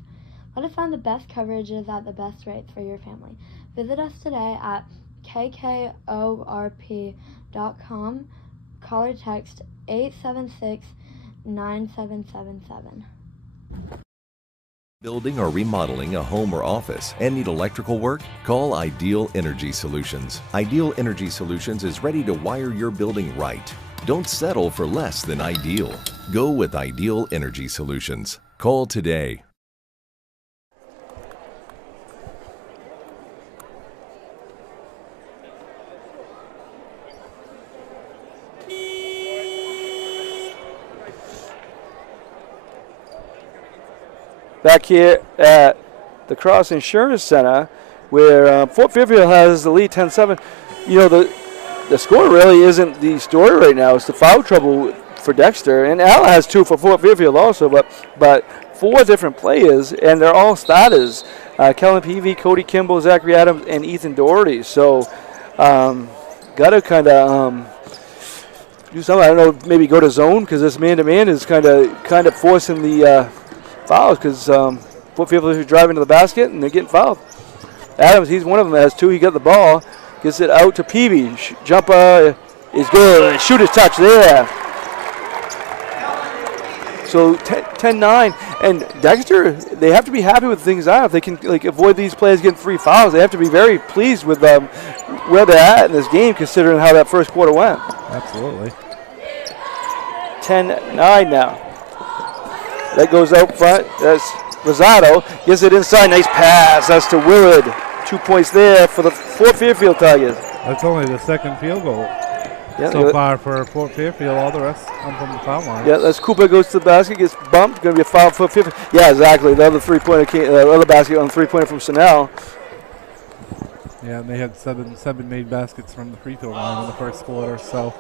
Let us find the best coverages at the best rates for your family. Visit us today at kkorp.com. Call or text 876-9777. Building or remodeling a home or office and need electrical work? Call Ideal Energy Solutions. Ideal Energy Solutions is ready to wire your building right. Don't settle for less than ideal. Go with Ideal Energy Solutions. Call today. back here at the Cross Insurance Center, where Fort Fairfield has the lead 10-7. You know, the score really isn't the story right now. It's the foul trouble for Dexter, and Al has 2 for Fort Fairfield also, but 4 different players, and they're all starters. Kellen Peavy, Cody Kimball, Zachary Adams, and Ethan Doherty. So, got to kind of do something. I don't know, maybe go to zone, because this man-to-man is kind of forcing the fouls, because Fort Fairfield is driving to the basket and they're getting fouled. Adams, he's one of them that has 2. He got the ball, gets it out to Peavy. Jumper is good. Shooter's touch there. So 10-9, and Dexter, they have to be happy with things out. If they can avoid these players getting 3 fouls, they have to be very pleased with where they're at in this game, considering how that first quarter went. Absolutely. 10-9 now. That goes out front. That's Rosado. Gets it inside. Nice pass. That's to Willard. 2 points there for the Fort Fairfield Tigers. That's only the second field goal so far for Fort Fairfield. All the rest come from the foul line. Yeah, that's Cooper goes to the basket, gets bumped. Going to be a foul for Fairfield. Yeah, exactly. The other three-pointer, other basket on three-pointer from Snell. Yeah, and they had seven made baskets from the free throw line in the first quarter. So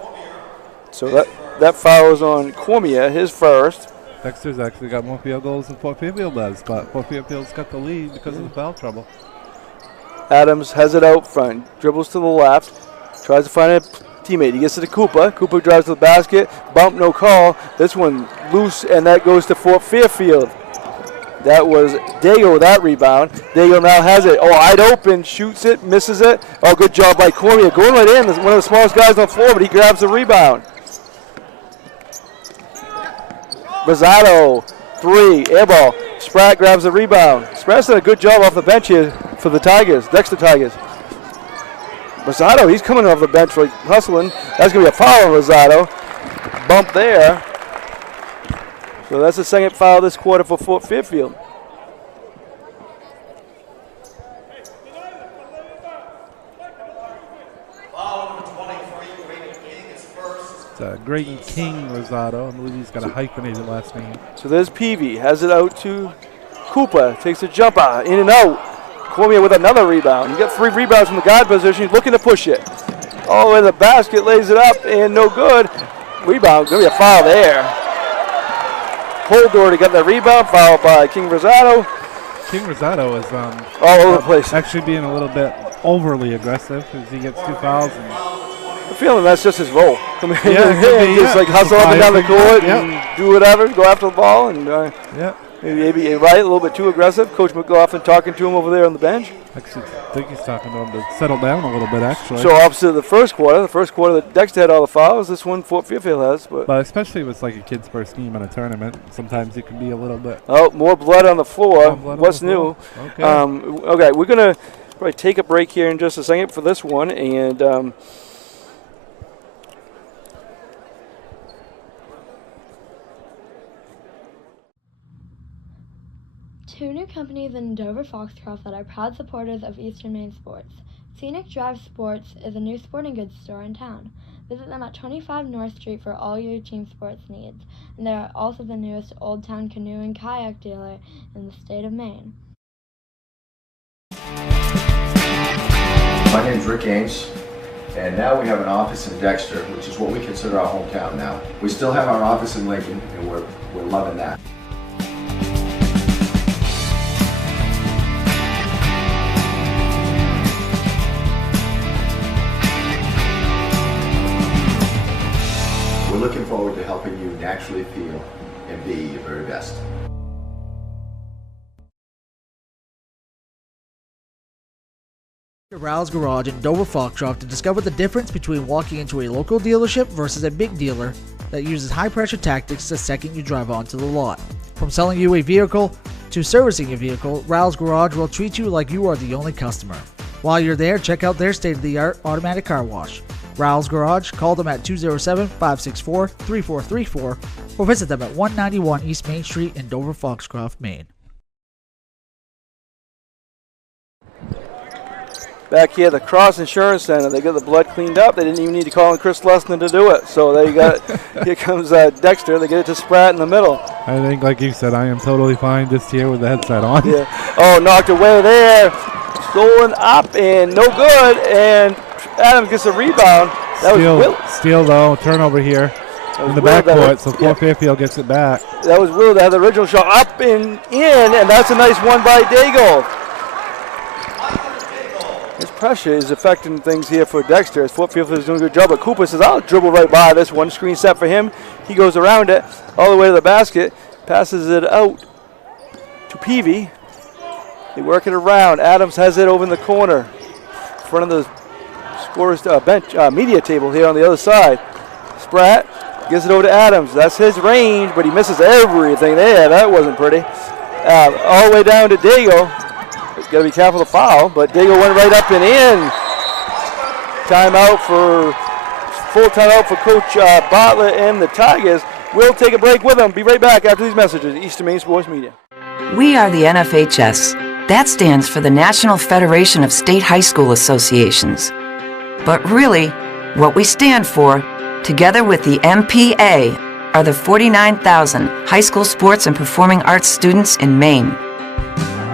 that foul is on Cormier, his first. Dexter's actually got more field goals than Fort Fairfield does, but Fort Fairfield's got the lead because of the foul trouble. Adams has it out front, dribbles to the left, tries to find a teammate. He gets it to Cooper. Cooper drives to the basket, bump, no call. This one loose, and that goes to Fort Fairfield. That was Dago with that rebound. Dago now has it. Oh, wide open, shoots it, misses it. Oh, good job by Cormier. Going right in. One of the smallest guys on the floor, but he grabs the rebound. Rosado, 3, air ball. Spratt grabs the rebound. Spratt's done a good job off the bench here for the Tigers, Dexter Tigers. Rosado, he's coming off the bench like hustling. That's going to be a foul on Rosado. Bump there. So that's the second foul this quarter for Fort Fairfield. It's Graydon King Rosado. I believe he's got a hyphenated last name. So there's Peavy. Has it out to Cooper. Takes a jumper. In and out. Cormier with another rebound. He got 3 rebounds from the guard position. He's looking to push it. All the way to the basket. Lays it up and no good. Rebound. Going to be a foul there. Cole Doherty got that rebound. Fouled by King Rosado. King Rosado is all over the place. Actually being a little bit overly aggressive because he gets 2 fouls. I'm feeling that's just his role. Come in just like hustle up and down the court and do whatever, go after the ball, and maybe right a little bit too aggressive. Coach McLaughlin talking to him over there on the bench. Actually, I think he's talking to him to settle down a little bit, actually. So opposite of the first quarter that Dexter had all the fouls, this one Fort Fairfield has. But especially with like a kid's first game in a tournament, sometimes it can be a little bit. Oh, more blood on the floor. What's new? Okay. Okay, we're going to probably take a break here in just a second for this one, and two new companies in Dover Foxcroft that are proud supporters of Eastern Maine sports. Scenic Drive Sports is a new sporting goods store in town. Visit them at 25 North Street for all your team sports needs. And they are also the newest Old Town canoe and kayak dealer in the state of Maine. My name's Rick Ames, and now we have an office in Dexter, which is what we consider our hometown now. We still have our office in Lincoln, and we're loving that. We're looking forward to helping you naturally feel and be your very best. Rouse Garage in Dover Foxcroft to discover the difference between walking into a local dealership versus a big dealer that uses high-pressure tactics the second you drive onto the lot. From selling you a vehicle to servicing your vehicle, Rouse Garage will treat you like you are the only customer. While you're there, check out their state-of-the-art automatic car wash. Rouse Garage, call them at 207-564-3434 or visit them at 191 East Main Street in Dover Foxcroft, Maine. Back here at the Cross Insurance Center, they got the blood cleaned up. They didn't even need to call in Chris Lessner to do it. So they got, here comes Dexter. They get it to Spratt in the middle. I think, like you said, I am totally fine just here with the headset on. Yeah. Oh, knocked away there. Stolen up and no good. And Adams gets a rebound. That was Will. Steal though, turnover here in the backcourt. So Fort Fairfield gets it back. That was Will that had the original shot up and in, and that's a nice one by Daigle. His pressure is affecting things here for Dexter as Fort Fairfield is doing a good job. But Cooper says, I'll dribble right by this one. Screen set for him. He goes around it all the way to the basket. Passes it out to Peavy. They work it around. Adams has it over in the corner. In front of the scorer's bench, media table here on the other side. Spratt gives it over to Adams. That's his range, but he misses everything there. That wasn't pretty. All the way down to Daigle. Got to be careful of the foul, but Daigle went right up and in. Full timeout for Coach Bartlett and the Tigers. We'll take a break with them. Be right back after these messages. Eastern Maine Sports Media. We are the NFHS. That stands for the National Federation of State High School Associations. But really, what we stand for, together with the MPA, are the 49,000 high school sports and performing arts students in Maine.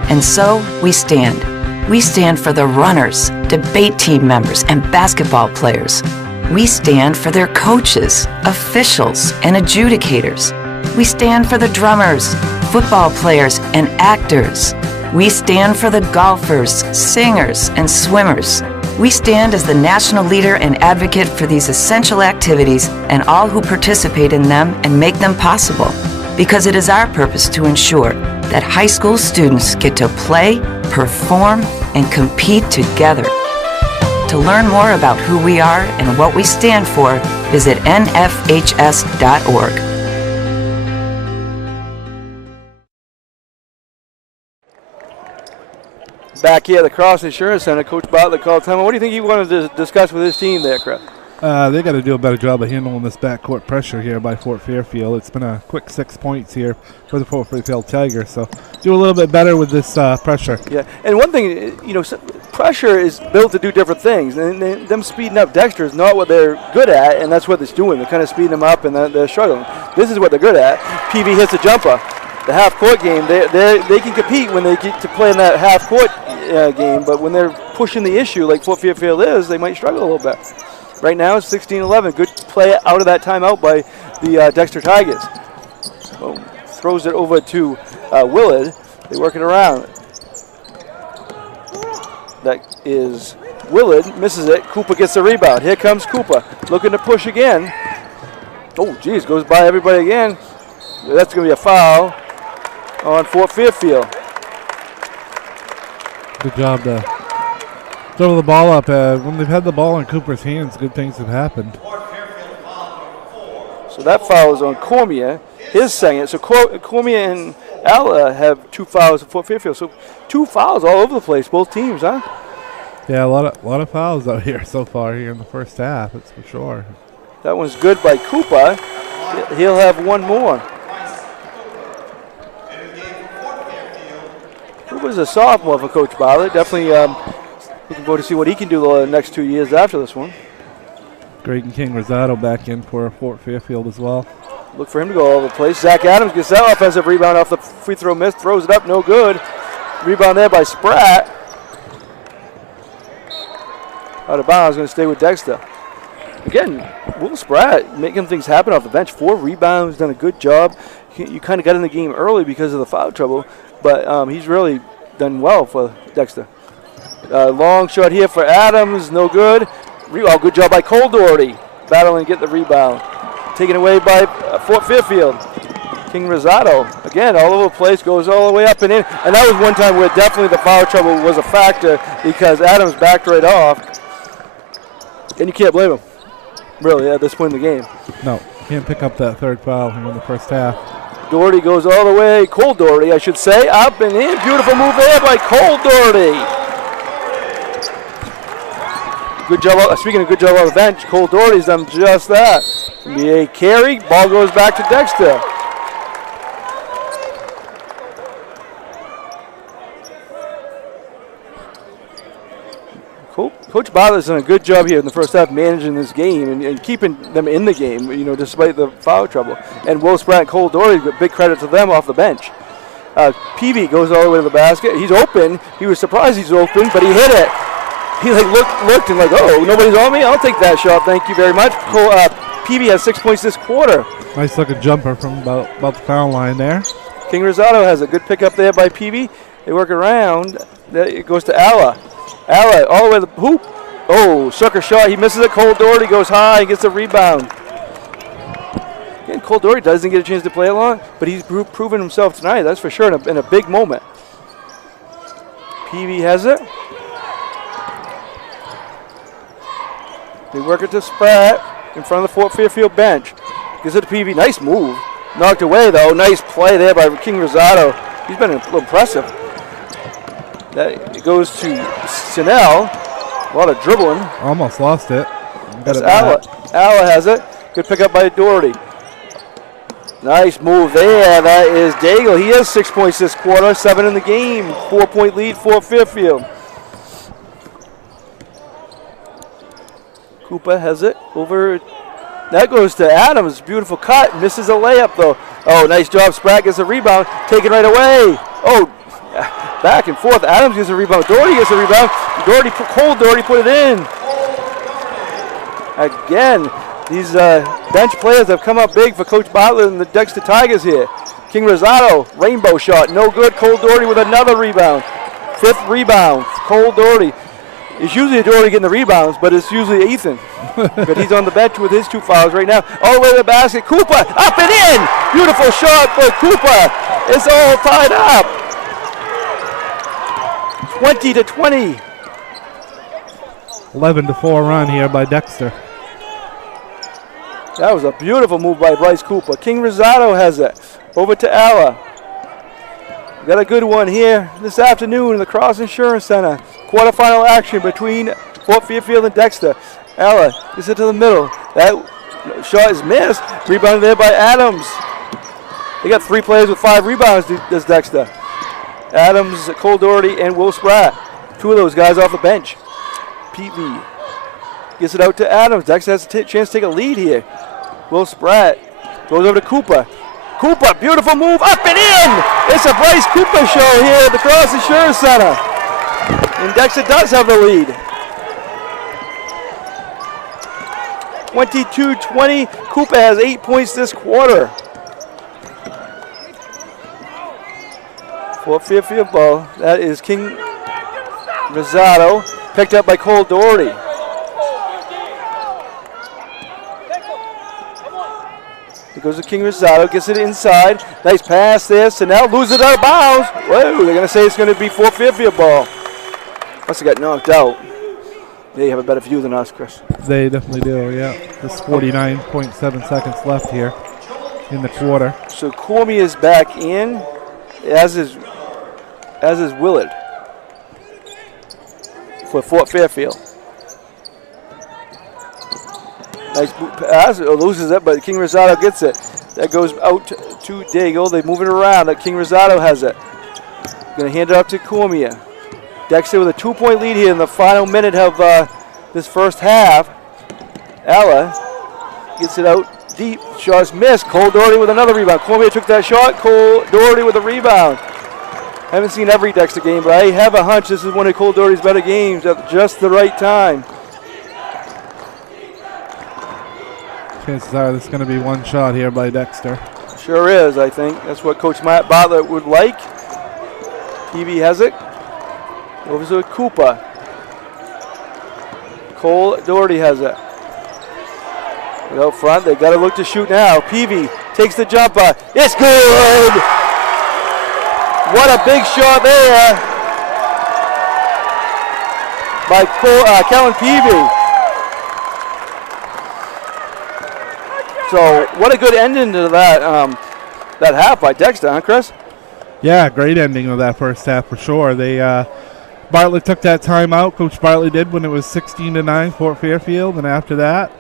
And so we stand. We stand for the runners, debate team members, and basketball players. We stand for their coaches, officials, and adjudicators. We stand for the drummers, football players, and actors. We stand for the golfers, singers, and swimmers. We stand as the national leader and advocate for these essential activities and all who participate in them and make them possible, because it is our purpose to ensure that high school students get to play, perform, and compete together. To learn more about who we are and what we stand for, visit nfhs.org. Back here at the Cross Insurance Center, Coach Bartlett called time. What do you think he wanted to discuss with his team there, Chris? They got to do a better job of handling this backcourt pressure here by Fort Fairfield. It's been a quick 6 points here for the Fort Fairfield Tigers, so do a little bit better with this pressure. Yeah, and one thing, pressure is built to do different things, and them speeding up Dexter is not what they're good at, and that's what it's doing. They're kind of speeding them up, and they're struggling. This is what they're good at. PV hits a jumper. The half-court game, they can compete when they get to play in that half-court game, but when they're pushing the issue like Fort Fairfield is, they might struggle a little bit. Right now it's 16-11. Good play out of that timeout by the Dexter Tigers. Well, throws it over to Willard. They work it around. That is Willard, misses it. Cooper gets the rebound. Here comes Cooper, looking to push again. Oh, geez, goes by everybody again. That's going to be a foul on Fort Fairfield. Good job to throw the ball up. When they've had the ball in Cooper's hands, good things have happened. So that foul is on Cormier, his second. So Cormier and Alla have 2 fouls at Fort Fairfield. So 2 fouls all over the place, both teams, huh? Yeah, a lot of fouls out here so far here in the first half, that's for sure. That one's good by Cooper. He'll have one more. Cooper's a sophomore for Coach Bartlett. Definitely looking forward to see what he can do the next 2 years after this one. Greg and King Rosado back in for Fort Fairfield as well. Look for him to go all over the place. Zach Adams gets that offensive rebound off the free throw miss, throws it up, no good. Rebound there by Spratt. Out of bounds, going to stay with Dexter. Again, Will Spratt making things happen off the bench. 4 rebounds, done a good job. You kind of got in the game early because of the foul trouble, but he's really done well for Dexter. Long shot here for Adams, no good. Good job by Cole Doherty, battling to get the rebound. Taken away by Fort Fairfield. King Rosado, again, all over the place, goes all the way up and in. And that was one time where definitely the foul trouble was a factor because Adams backed right off. And you can't blame him, really, at this point in the game. No, can't pick up that third foul here in the first half. Doherty goes all the way, Cole Doherty, I should say, up and in. Beautiful move there by Cole Doherty. Good job, speaking of good job on the bench, Cole Doherty's done just that. NBA carry, ball goes back to Dexter. Coach Bartlett's done a good job here in the first half managing this game and keeping them in the game, despite the foul trouble. And Will Spratt and Cole Doherty, big credit to them off the bench. Peavy goes all the way to the basket. He's open. He was surprised he's open, but he hit it. He looked and oh, nobody's on me? I'll take that shot. Thank you very much. Peavy has 6 points this quarter. Nice looking jumper from about the foul line there. King Rosado has a good pickup there by Peavy. They work around. It goes to Alla. Alla all the way to the hoop. Oh, sucker shot. He misses it. Cole Doherty goes high and gets a rebound. Again, Cole Doherty doesn't get a chance to play it long, but he's proven himself tonight, that's for sure, in a big moment. Peavy has it. They work it to Spratt in front of the Fort Fairfield bench. Gives it to Peavy. Nice move. Knocked away, though. Nice play there by King Rosado. He's been a little impressive. It goes to Sinell. A lot of dribbling. Almost lost it. That's Alla. Alla has it. Good pickup by Doherty. Nice move there. That is Daigle. He has 6 points this quarter, 7 in the game. 4-point lead for Fairfield. Koopa has it over. That goes to Adams. Beautiful cut. Misses a layup, though. Oh, nice job. Spratt gets a rebound. Taken right away. Oh, back and forth. Adams gets a rebound. Doherty gets a rebound. Cole Doherty put it in. Again, these bench players have come up big for Coach Bartlett and the Dexter Tigers here. King Rosado, rainbow shot. No good. Cole Doherty with another rebound. 5th rebound. Cole Doherty. It's usually Doherty getting the rebounds, but it's usually Ethan. But he's on the bench with his 2 fouls right now. All the way to the basket. Koopa up and in. Beautiful shot for Koopa. It's all tied up. 20-20. 11-4 run here by Dexter. That was a beautiful move by Bryce Cooper. King Rosado has it. Over to Alla. We got a good one here this afternoon in the Cross Insurance Center. Quarterfinal action between Fort Fairfield and Dexter. Alla gets it to the middle. That shot is missed. Rebounded there by Adams. They got 3 players with 5 rebounds, does Dexter. Adams, Cole Doherty, and Will Spratt. 2 of those guys off the bench. PV gets it out to Adams. Dexter has a chance to take a lead here. Will Spratt goes over to Cooper. Cooper, beautiful move, up and in! It's a Bryce Cooper show here at the Cross Insurance Center. And Dexter does have the lead. 22-20. Cooper has 8 points this quarter. For Fairfield ball, that is King Rosado, picked up by Cole Doherty. It goes to King Rosado, gets it inside. Nice pass there. So now loses it out of bounds. Whoa, they're going to say it's going to be Fort Fairfield ball. Must have got knocked out. They have a better view than us, Chris. They definitely do, yeah. There's 49.7 seconds left here in the quarter. So Cormier is back in, as is Willard for Fort Fairfield. Nice pass, loses it, but King Rosado gets it. That goes out to Daigle. They move it around. King Rosado has it. Going to hand it off to Cormier. Dexter with a 2-point lead here in the final minute of this first half. Alla gets it out deep. Shot's missed. Cole Doherty with another rebound. Cormier took that shot. Cole Doherty with a rebound. Haven't seen every Dexter game, but I have a hunch this is one of Cole Doherty's better games at just the right time. Chances are there's going to be one shot here by Dexter. Sure is, I think. That's what Coach Matt Bartlett would like. PV has it. Over to Koopa. Cole Doherty has it. Out front, they got to look to shoot now. PV takes the jumper. It's good! What a big shot there by Kellen Peavy. So what a good ending to that that half by Dexter, huh, Chris? Yeah, great ending of that first half for sure. They Bartlett took that timeout. Coach Bartlett did when it was 16-9 Fort Fairfield, and after that,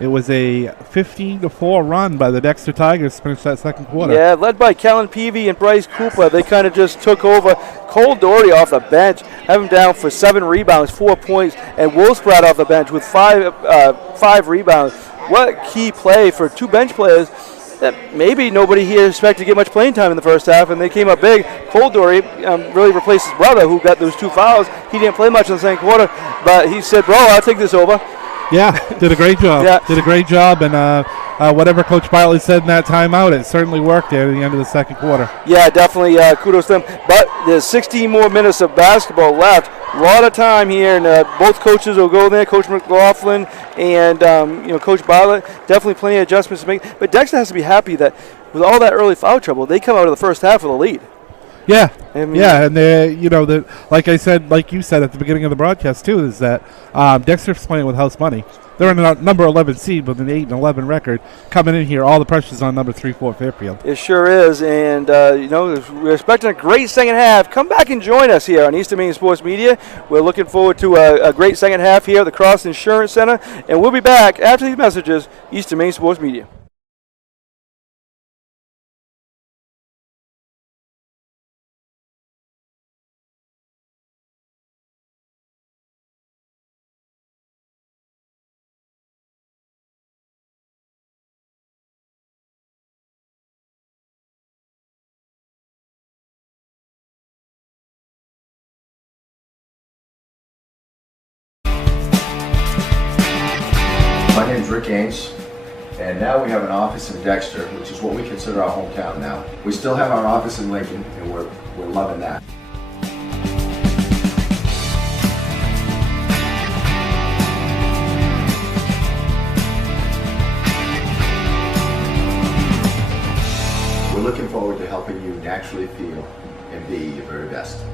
It was a 15-4 run by the Dexter Tigers to finish that second quarter. Yeah, led by Kellen Peavy and Bryce Cooper. They kind of just took over. Cole Doherty off the bench, have him down for 7 rebounds, 4 points, and Wolfsbrad off the bench with 5 rebounds. What a key play for 2 bench players that maybe nobody here expected to get much playing time in the first half, and they came up big. Cole Doherty really replaced his brother, who got those 2 fouls. He didn't play much in the second quarter, but he said, bro, I'll take this over. Yeah, did a great job. Yeah. Did a great job, and whatever Coach Bartley said in that timeout, it certainly worked there at the end of the second quarter. Yeah, definitely kudos to them. But there's 16 more minutes of basketball left. A lot of time here, and both coaches will go there, Coach McLaughlin and Coach Bartlett. Definitely plenty of adjustments to make. But Dexter has to be happy that with all that early foul trouble, they come out of the first half with a lead. Yeah, I mean, and like you said at the beginning of the broadcast too, is that Dexter's playing with house money. They're in a number 11 seed with an 8-11 record. Coming in here, all the pressure's on number 3-4 Fairfield. It sure is, and we're expecting a great second half. Come back and join us here on Eastern Maine Sports Media. We're looking forward to a great second half here at the Cross Insurance Center, and we'll be back after these messages. Eastern Maine Sports Media. My name's Rick Ames, and now we have an office in Dexter, which is what we consider our hometown now. We still have our office in Lincoln, and we're loving that. We're looking forward to helping you naturally feel and be your very best.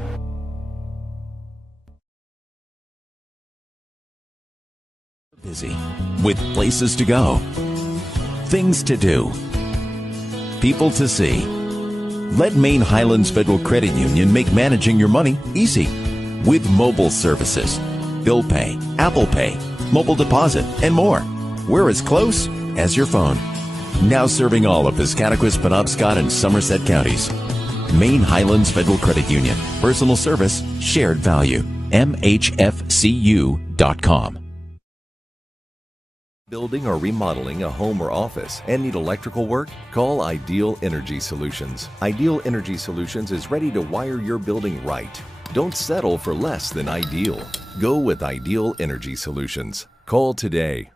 Busy with places to go, things to do, people to see. Let Maine Highlands Federal Credit Union make managing your money easy with mobile services, bill pay, Apple Pay, mobile deposit, and more. We're as close as your phone. Now serving all of Piscataquis, Penobscot, and Somerset counties. Maine Highlands Federal Credit Union. Personal service, shared value. MHFCU.com. Building or remodeling a home or office and need electrical work? Call Ideal Energy Solutions. Ideal Energy Solutions is ready to wire your building right. Don't settle for less than ideal. Go with Ideal Energy Solutions. Call today.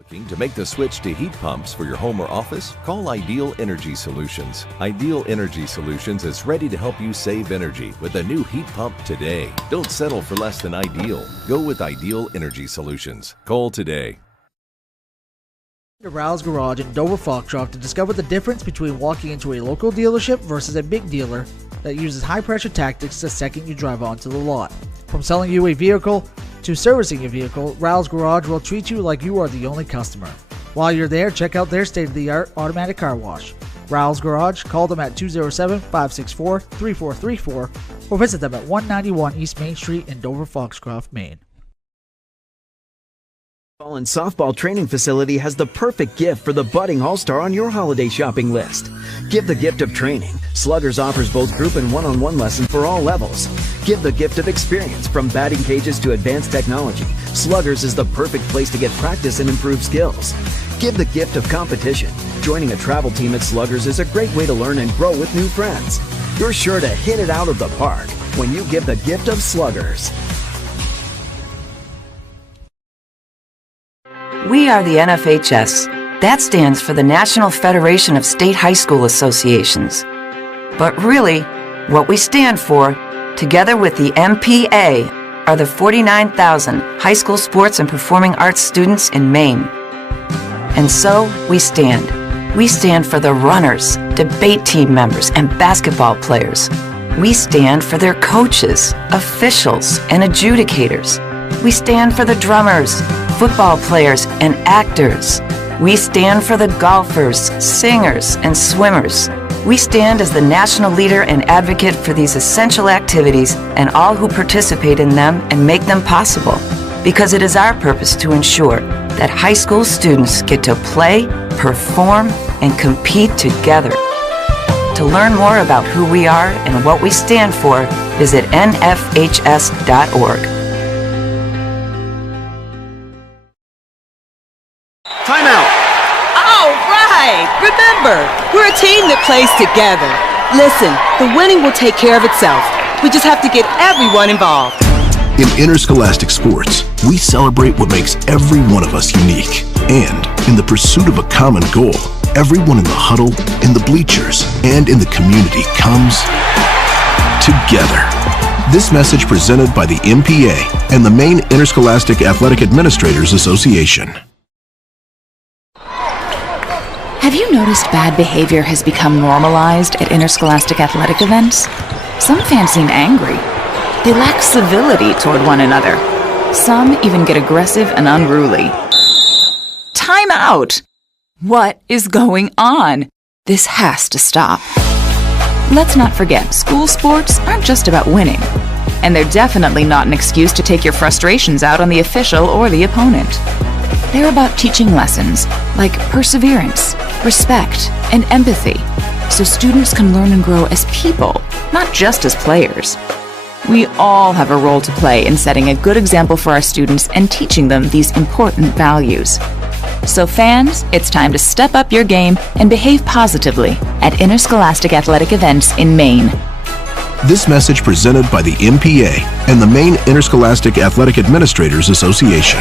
Looking to make the switch to heat pumps for your home or office? Call Ideal Energy Solutions. Ideal Energy Solutions is ready to help you save energy with a new heat pump today. Don't settle for less than ideal. Go with Ideal Energy Solutions. Call today. To Rouse Garage in Dover Foxcroft to discover the difference between walking into a local dealership versus a big dealer that uses high-pressure tactics the second you drive onto the lot. From selling you a vehicle to servicing your vehicle, Rouse Garage will treat you like you are the only customer. While you're there, check out their state-of-the-art automatic car wash. Rouse Garage, call them at 207-564-3434 or visit them at 191 East Main Street in Dover Foxcroft, Maine. Baseball and softball training facility has the perfect gift for the budding all-star on your holiday shopping list. Give the gift of training. Sluggers offers both group and one-on-one lessons for all levels. Give the gift of experience. From batting cages to advanced technology, Sluggers is the perfect place to get practice and improve skills. Give the gift of competition. Joining a travel team at Sluggers is a great way to learn and grow with new friends. You're sure to hit it out of the park when you give the gift of Sluggers. We are the NFHS. That stands for the National Federation of State High School Associations. But really, what we stand for, together with the MPA, are the 49,000 high school sports and performing arts students in Maine. And so, we stand. We stand for the runners, debate team members, and basketball players. We stand for their coaches, officials, and adjudicators. We stand for the drummers, football players, and actors. We stand for the golfers, singers, and swimmers. We stand as the national leader and advocate for these essential activities and all who participate in them and make them possible, because it is our purpose to ensure that high school students get to play, perform, and compete together. To learn more about who we are and what we stand for, visit nfhs.org. Timeout. All right! Remember, we're a team that plays together. Listen, the winning will take care of itself. We just have to get everyone involved. In interscholastic sports, we celebrate what makes every one of us unique. And in the pursuit of a common goal, everyone in the huddle, in the bleachers, and in the community comes together. This message presented by the MPA and the Maine Interscholastic Athletic Administrators Association. Have you noticed bad behavior has become normalized at interscholastic athletic events? Some fans seem angry. They lack civility toward one another. Some even get aggressive and unruly. Time out! What is going on? This has to stop. Let's not forget, school sports aren't just about winning. And they're definitely not an excuse to take your frustrations out on the official or the opponent. They're about teaching lessons like perseverance, respect, and empathy, so students can learn and grow as people, not just as players. We all have a role to play in setting a good example for our students and teaching them these important values. So fans, it's time to step up your game and behave positively at interscholastic athletic events in Maine. This message presented by the MPA and the Maine Interscholastic Athletic Administrators Association.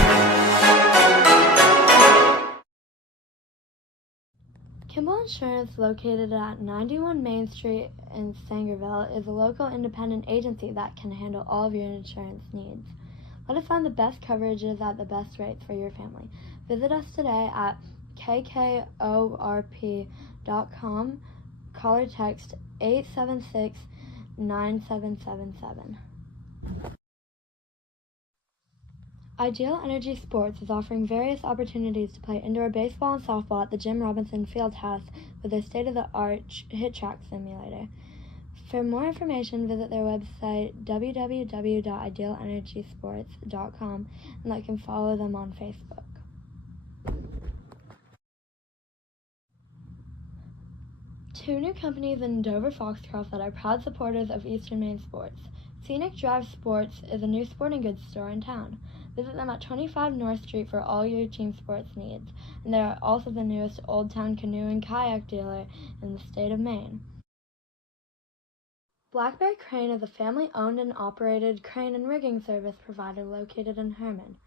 Kimball Insurance, located at 91 Main Street in Sangerville, is a local independent agency that can handle all of your insurance needs. Let us find the best coverages at the best rates for your family. Visit us today at kkorp.com. Call or text 876-9777. Ideal Energy Sports is offering various opportunities to play indoor baseball and softball at the Jim Robinson Fieldhouse with their state-of-the-art hit track simulator. For more information, visit their website www.idealenergysports.com and like and follow them on Facebook. Two new companies in Dover Foxcroft that are proud supporters of Eastern Maine sports. Scenic Drive Sports is a new sporting goods store in town. Visit them at 25 North Street for all your team sports needs, and they are also the newest Old Town canoe and kayak dealer in the state of Maine. Blackberry Crane is a family-owned and operated crane and rigging service provider located in Herman,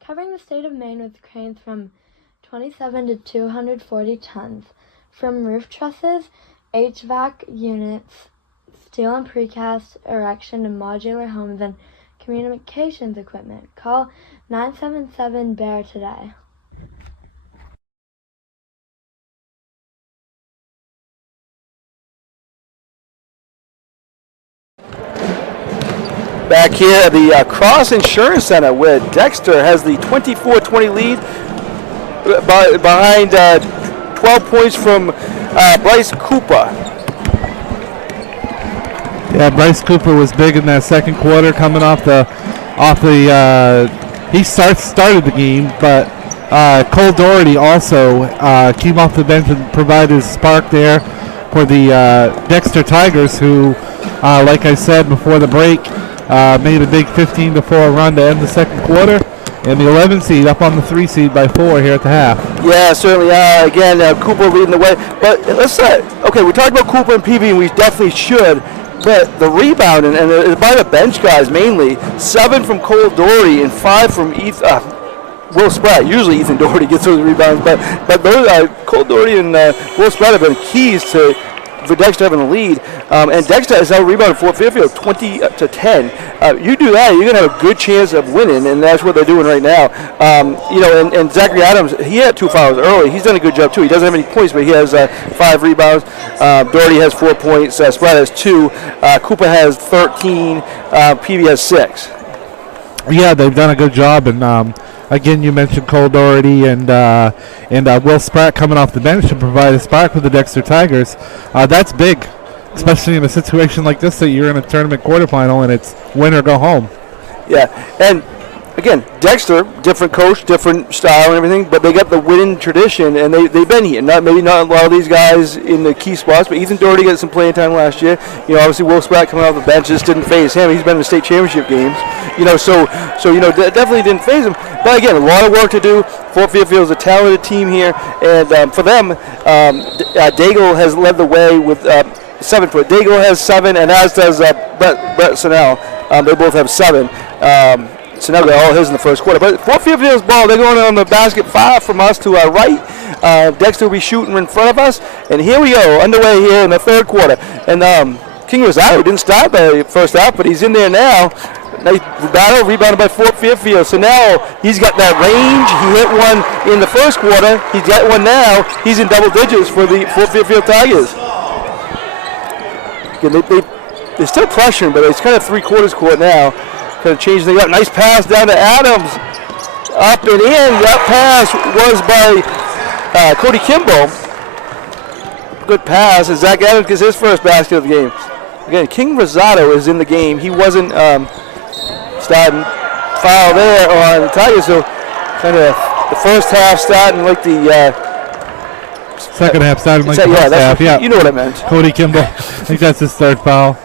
covering the state of Maine with cranes from 27 to 240 tons, from roof trusses, HVAC units, steel and precast erection and modular homes, and communications equipment. Call 977-BEAR today. Back here at the Cross Insurance Center, where Dexter has the 24-20 lead behind 12 points from Bryce Cooper. Yeah, Bryce Cooper was big in that second quarter, coming off the he started the game, but Cole Doherty also came off the bench and provided a spark there for the Dexter Tigers, who, like I said before the break, made a big 15-4 run to end the second quarter, and the 11 seed up on the 3 seed by 4 here at the half. Yeah, certainly. Again, Cooper leading the way. But let's okay, we talked about Cooper and PB, and we definitely should. But the rebound, and by the bench guys mainly, 7 from Cole Doherty and 5 from Will Spratt. Usually Ethan Doherty gets those rebounds, but those Cole Doherty and Will Spratt have been keys for Dexter having the lead. And Dexter has now rebounded for Fairfield 20-10. You do that, you're going to have a good chance of winning, and that's what they're doing right now. And Zachary Adams, he had 2 fouls early. He's done a good job, too. He doesn't have any points, but he has 5 rebounds. Doherty has 4 points. Spratt has 2. Cooper has 13. PB has 6. Yeah, they've done a good job, and again, you mentioned Cole Doherty and Will Spratt coming off the bench to provide a spark with the Dexter Tigers. That's big, especially in a situation like this that you're in a tournament quarterfinal and it's win or go home. Yeah, and again, Dexter, different coach, different style and everything, but they got the winning tradition, and they've been here. Maybe not a lot of these guys in the key spots, but Ethan Doherty got some playing time last year. Obviously Will Spratt coming off the bench just didn't phase him. He's been in the state championship games. So definitely didn't phase him. But again, a lot of work to do. Fort Fairfield is a talented team here, and for them, Daigle has led the way with 7 foot. Daigle has 7, and as does Brett Sonnell. They both have 7. So now got all his in the first quarter. But Fort Fairfield's ball, they're going on the basket 5 from us to our right. Dexter will be shooting in front of us. And here we go, underway here in the third quarter. And King Rosado didn't start the first half, but he's in there now. Nice battle, rebounded by Fort Fairfield. So now he's got that range. He hit one in the first quarter. He's got one now. He's in double digits for the Fort Fairfield Tigers. Again, they're still pressuring, but it's kind of three-quarters court now. Kind of changing things up. Nice pass down to Adams. Up and in. That pass was by Cody Kimball. Good pass. And Zach Adams gets his first basket of the game. Again, King Rosado is in the game. He wasn't starting foul there on the Tigers. So kind of the first half starting like the second half starting like the first half. Yeah, you know what I meant. Cody Kimball. I think that's his third foul.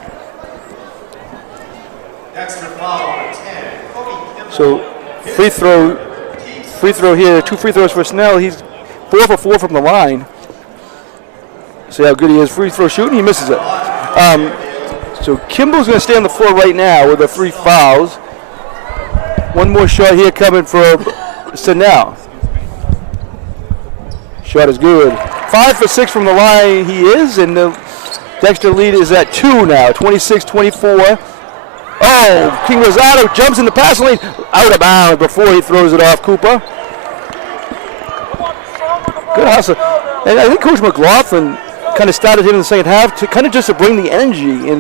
So free throw here. 2 free throws for Snell. He's 4 for 4 from the line. See how good he is free throw shooting. He misses it. So Kimball's going to stay on the floor right now with the 3 fouls. One more shot here coming from Snell. Shot is good. 5 for 6 from the line he is, and the Dexter lead is at 2 now, 26-24. Oh, King Rosado jumps in the passing lane, out of bounds before he throws it off Cooper. Good hustle. And I think Coach McLaughlin kind of started him in the second half to kind of just to bring the energy and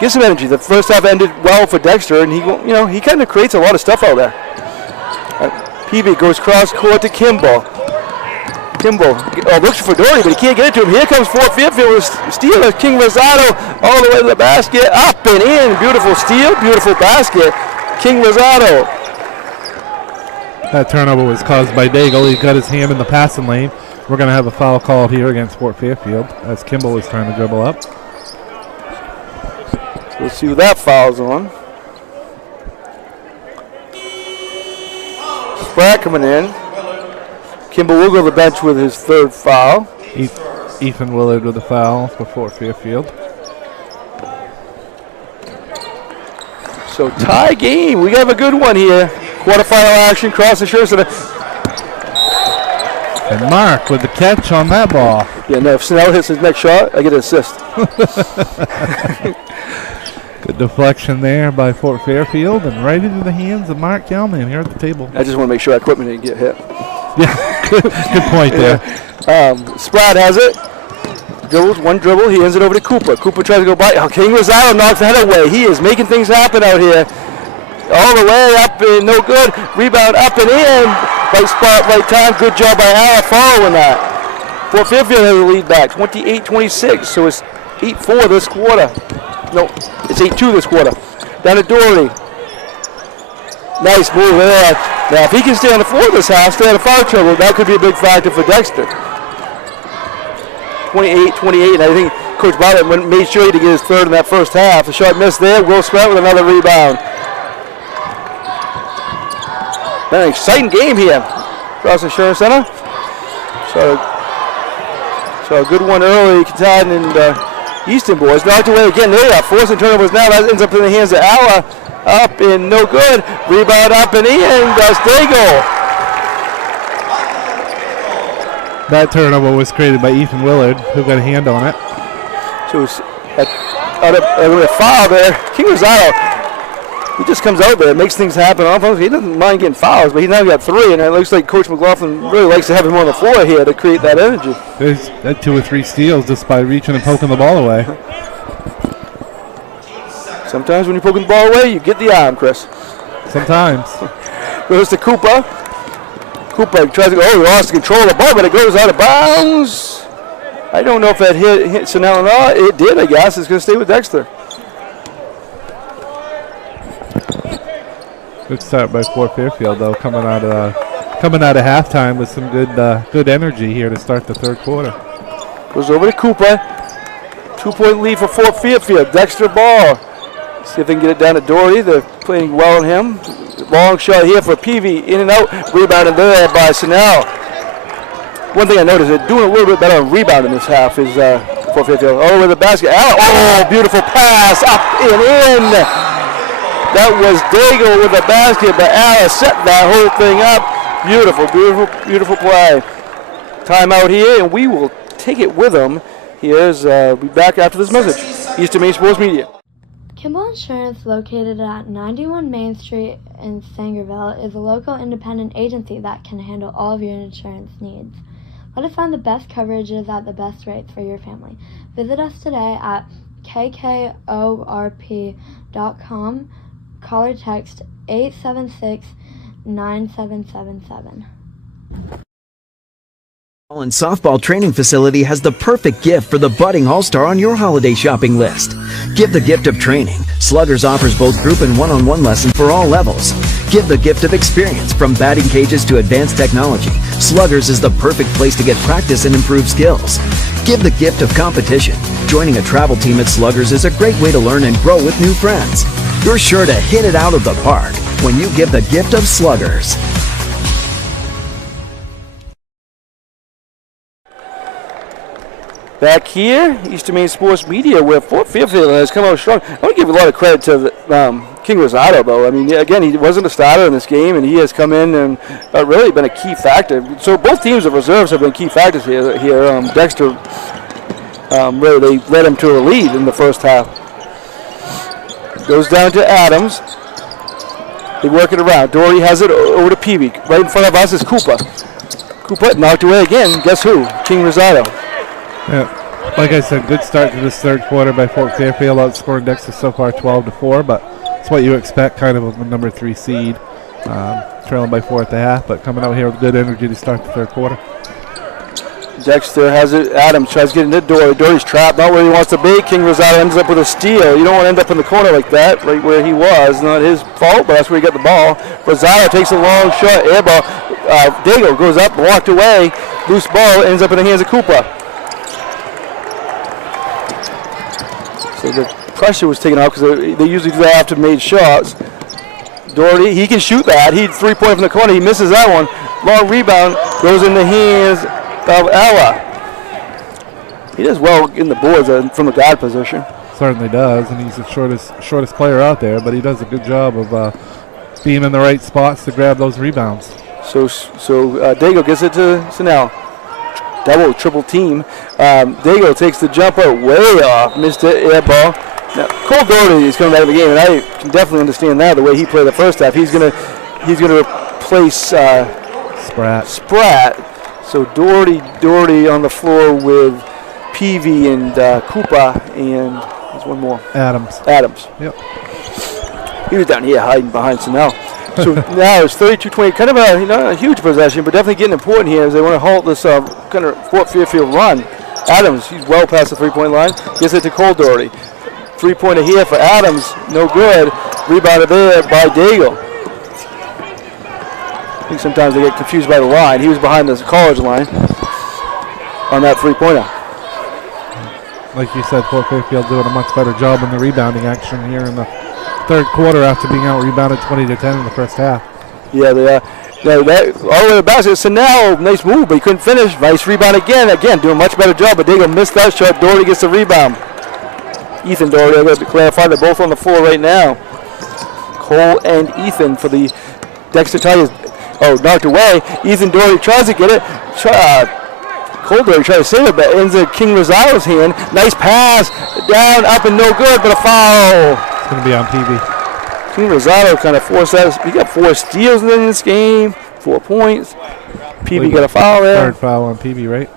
get some energy. The first half ended well for Dexter, and he kind of creates a lot of stuff out there. PB goes cross court to Kimball. Kimball looks for Doherty, but he can't get it to him. Here comes Fort Fairfield with steal of King Rosado all the way to the basket, up and in. Beautiful steal, beautiful basket. King Rosado. That turnover was caused by Daigle. He got his hand in the passing lane. We're going to have a foul called here against Fort Fairfield as Kimball is trying to dribble up. We'll see who that foul's on. Spratt coming in. Kimball will go to the bench with his 3rd foul. Ethan Willard with the foul for Fort Fairfield. So tie game. We have a good one here. Quarterfinal action, cross the shirts. And Mark with the catch on that ball. Yeah, no, if Snell hits his next shot, I get an assist. Good deflection there by Fort Fairfield and right into the hands of Mark Gelman here at the table. I just want to make sure that equipment didn't get hit. Yeah, good point there. Spratt has it. Dribbles, one dribble. He hands it over to Cooper. Cooper tries to go by. King Rosado knocks the head away. He is making things happen out here. All the way up and no good. Rebound up and in. Right spot, right time. Good job by Howard following that. Fort Fairfield has the lead back, 28-26. So it's 8-4 this quarter. No, it's 8-2 this quarter. Down to Doherty. Nice move there. Now, if he can stay on the floor this half, stay out of foul trouble, that could be a big factor for Dexter. 28-28, and I think Coach Bartlett made sure to get his 3rd in that first half. The shot missed there. Will Spratt with another rebound. An exciting game here. Cross Insurance Center. So a good one early. Katahdin and Easton boys knocked away again. They are forcing turnovers now. That ends up in the hands of Alla. Up and no good. Rebound up and in. That's Daigle. That turnover was created by Ethan Willard, who got a hand on it. So it's a foul there. King Rosado, he just comes out there and makes things happen. He doesn't mind getting fouls, but he's now got 3, and it looks like Coach McLaughlin really likes to have him on the floor here to create that energy. There's 2 or 3 steals just by reaching and poking the ball away. Sometimes when you're poking the ball away, you get the arm, Chris. Sometimes. Goes to Cooper. Cooper tries to go, he lost control of the ball, but it goes out of bounds. I don't know if that hit Sonnell or not. It did, I guess. It's going to stay with Dexter. Good start by Fort Fairfield, though, coming out of halftime with some good energy here to start the third quarter. Goes over to Cooper. 2-point lead for Fort Fairfield. Dexter ball. See if they can get it down to Doherty. They're playing well on him. Long shot here for Peavy. In and out. Rebounded there by Snell. One thing I noticed, they're doing a little bit better on rebound in this half is Fort Fairfield. Oh, with the basket. Oh, beautiful pass. Up and in. That was Daigle with the basket, but Alice set that whole thing up. Beautiful, beautiful, beautiful play. Timeout here, and we will take it with them. Here's, we'll be back after this message. Eastern Maine Sports Media. Kimball Insurance, located at 91 Main Street in Sangerville, is a local independent agency that can handle all of your insurance needs. Let us find the best coverages at the best rates for your family. Visit us today at kkorp.com. Call or text 876-9777. And softball training facility has the perfect gift for the budding all-star on your holiday shopping list. Give the gift of training. Sluggers offers both group and one-on-one lessons for all levels. Give the gift of experience. From batting cages to advanced technology, Sluggers is the perfect place to get practice and improve skills. Give the gift of competition. Joining a travel team at Sluggers is a great way to learn and grow with new friends. You're sure to hit it out of the park when you give the gift of Sluggers. Back here, Eastern Maine Sports Media, where Fort Fairfield has come out strong. I want to give a lot of credit to King Rosado, though. I mean, again, he wasn't a starter in this game, and he has come in and really been a key factor. So both teams of reserves have been key factors here. Dexter, really, they led him to a lead in the first half. Goes down to Adams. They work it around. Doherty has it over to Peavy. Right in front of us is Cooper. Cooper knocked away again. Guess who? King Rosado. Yeah, like I said, good start to this third quarter by Fort Fairfield, outscoring Dexter so far 12-4, but it's what you expect kind of a number 3 seed, trailing by 4 at the half, but coming out here with good energy to start the third quarter. Dexter has it. Adams tries to get into Doherty. Doherty's trapped, not where he wants to be. King Rosado ends up with a steal. You don't want to end up in the corner like that, right where he was. Not his fault, but that's where he got the ball. Rosado takes a long shot, air ball. Daigle goes up, walked away. Loose ball, ends up in the hands of Cooper. So the pressure was taken out because they usually do that after made shots. Doherty, he can shoot that. He 3-point from the corner. He misses that one. Long rebound goes in the hands of Ella. He does well in the boards from the guard position. Certainly does, and he's the shortest player out there, but he does a good job of being in the right spots to grab those rebounds. So Daigle gets it to Snell. Double, triple team. Daigle takes the jumper way off, missed it, air ball. Now, Cole Doherty is coming back in the game, and I can definitely understand that, the way he played the first half. He's gonna replace Spratt. So Doherty on the floor with Peavy and Cooper, and there's one more. Adams. Yep. He was down here hiding behind Snell. So now it's 32-20, kind of not a huge possession, but definitely getting important here as they want to halt this kind of Fort Fairfield run. Adams, he's well past the 3-point line, gets it to Cole Doherty. 3-pointer here for Adams, no good. Rebounded there by Daigle. I think sometimes they get confused by the line. He was behind the college line on that 3-pointer. Like you said, Fort Fairfield doing a much better job in the rebounding action here in the third quarter after being out-rebounded 20-10 in the first half. Yeah, they are. All the way to the basket. So now, nice move, but he couldn't finish. Nice rebound again. Again, doing a much better job, but Daigle missed that shot. Doherty gets the rebound. Ethan Doherty, I'm going to clarify, they're both on the floor right now. Cole and Ethan for the Dexter Tigers. Oh, knocked away. Ethan Doherty tries to get it. Cole Doherty tries to save it, but it ends in King Rosado's hand. Nice pass. Down, up, and no good, but a foul. It's going to be on PV. King Rosado kind of forced that. He got 4 steals in this game, 4 points. PV got a foul there. Third foul on PV, right?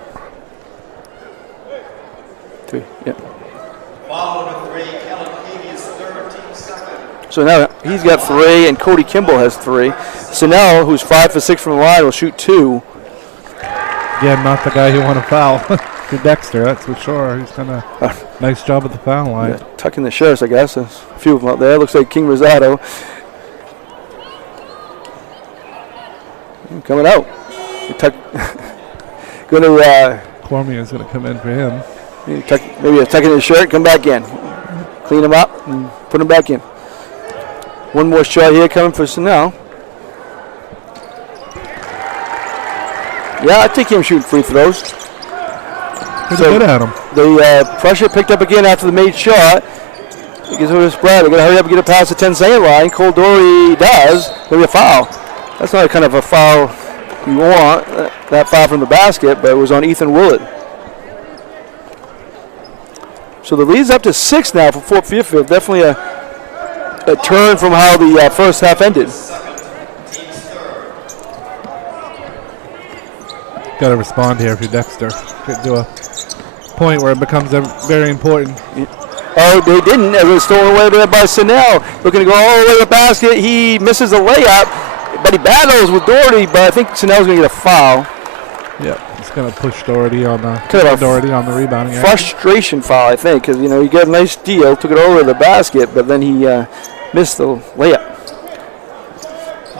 3, yeah. So now he's got 3, and Cody Kimball has 3. Snell, who's 5 for 6 from the line, will shoot 2. Yeah, not the guy who won a foul. To Dexter, that's for sure. He's done a nice job at the foul line. Yeah, tucking the shirts, I guess. There's a few of them out there. Looks like King Rosado. coming out. Going to Cormier's going to come in for him. maybe tuck in his shirt, come back in. Clean him up and put him back in. One more shot here coming for Snell. Yeah, I take him shooting free throws. Pretty good at him. The pressure picked up again after the made shot. He gets over the spread. They're going to hurry up and get it past the 10-second line. Cole Doherty does. Maybe a foul. That's not kind of a foul you want, that foul from the basket, but it was on Ethan Willett. So the lead's up to 6 now for Fort Fairfield. Definitely a turn from how the first half ended. Got to respond here if you're Dexter. Get to a point where it becomes very important. Oh, they didn't. It was stolen away there by Snell. Looking to go all the way to the basket. He misses the layup, but he battles with Doherty, but I think Snell's going to get a foul. Yeah, he's going to push Doherty on the rebounding. Frustration foul, I think, because, he got a nice steal, took it over to the basket, but then he missed the layup.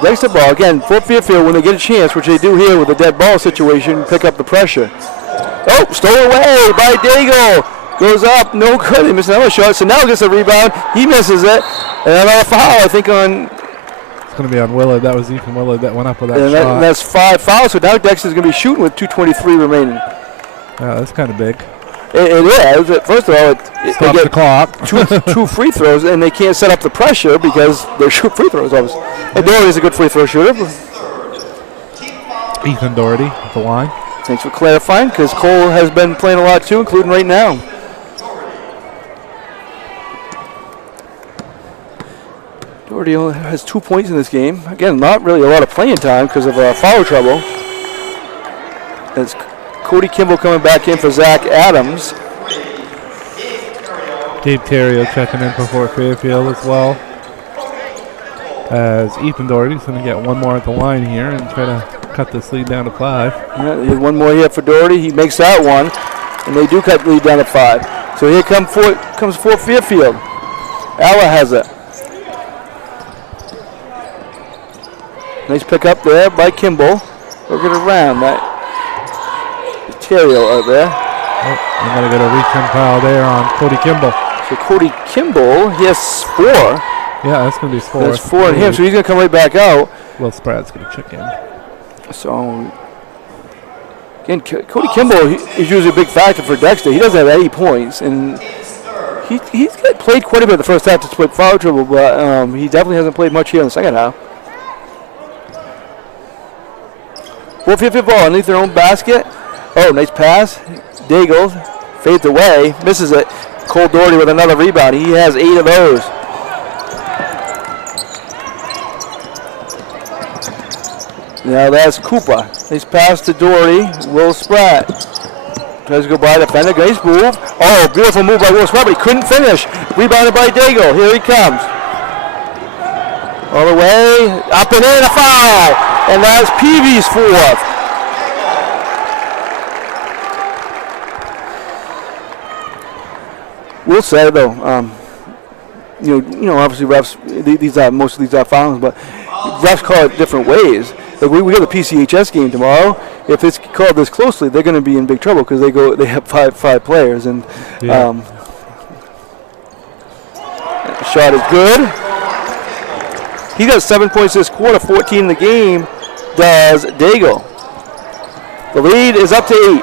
Dexter ball, again, Fort Fairfield, when they get a chance, which they do here with the dead ball situation, pick up the pressure. Oh, stolen away by Daigle. Goes up, no good. He missed another shot. So now gets a rebound. He misses it. And another foul, I think, on. It's going to be on Willard. That was Ethan Willard that went up with that shot. And that's 5 fouls. So now Dexter's going to be shooting with 2:23 remaining. Yeah, that's kind of big. It is. First of all, Stop the clock. two free throws, and they can't set up the pressure because they're shoot free throws, obviously. And Doherty's a good free throw shooter. Ethan Doherty at the line. Thanks for clarifying, because Cole has been playing a lot too, including right now. Doherty only has 2 points in this game. Again, not really a lot of playing time because of foul trouble. It's Cody Kimball coming back in for Zach Adams. Gabe Terrio checking in for Fort Fairfield as well. As Ethan Doherty's going to get one more at the line here and try to cut this lead down to 5. Yeah, one more here for Doherty. He makes that one, and they do cut the lead down to 5. So here comes Fort Fairfield. Alla has it. Nice pick up there by Kimball. Working around that. Terrio out there. Oh, I'm going to get a reach-in foul there on Cody Kimball. So Cody Kimball, he has 4. Yeah, that's going to be 4. That's 4 on him, so he's going to come right back out. Will Spratt's going to check in. So, again, Cody Kimball is usually a big factor for Dexter. He doesn't have 80 points, and he's played quite a bit in the first half to split foul trouble, but he definitely hasn't played much here in the second half. 4-5 ball underneath their own basket. Oh, nice pass. Daigle fades away, misses it. Cole Doherty with another rebound. He has 8 of those. Now that's Koopa. Nice pass to Doherty. Will Spratt tries to go by the defender. Nice move. Oh, beautiful move by Will Spratt, but he couldn't finish. Rebounded by Daigle. Here he comes. All the way up and in, a foul. And that's Peavy's 4th. We'll say though, obviously refs. These are most of these are fouls, but refs call it different ways. Like we got the PCHS game tomorrow. If it's called this closely, they're going to be in big trouble because they have five players, and shot is good. He got 7 points this quarter, 14 in the game. Does Daigle. The lead is up to 8.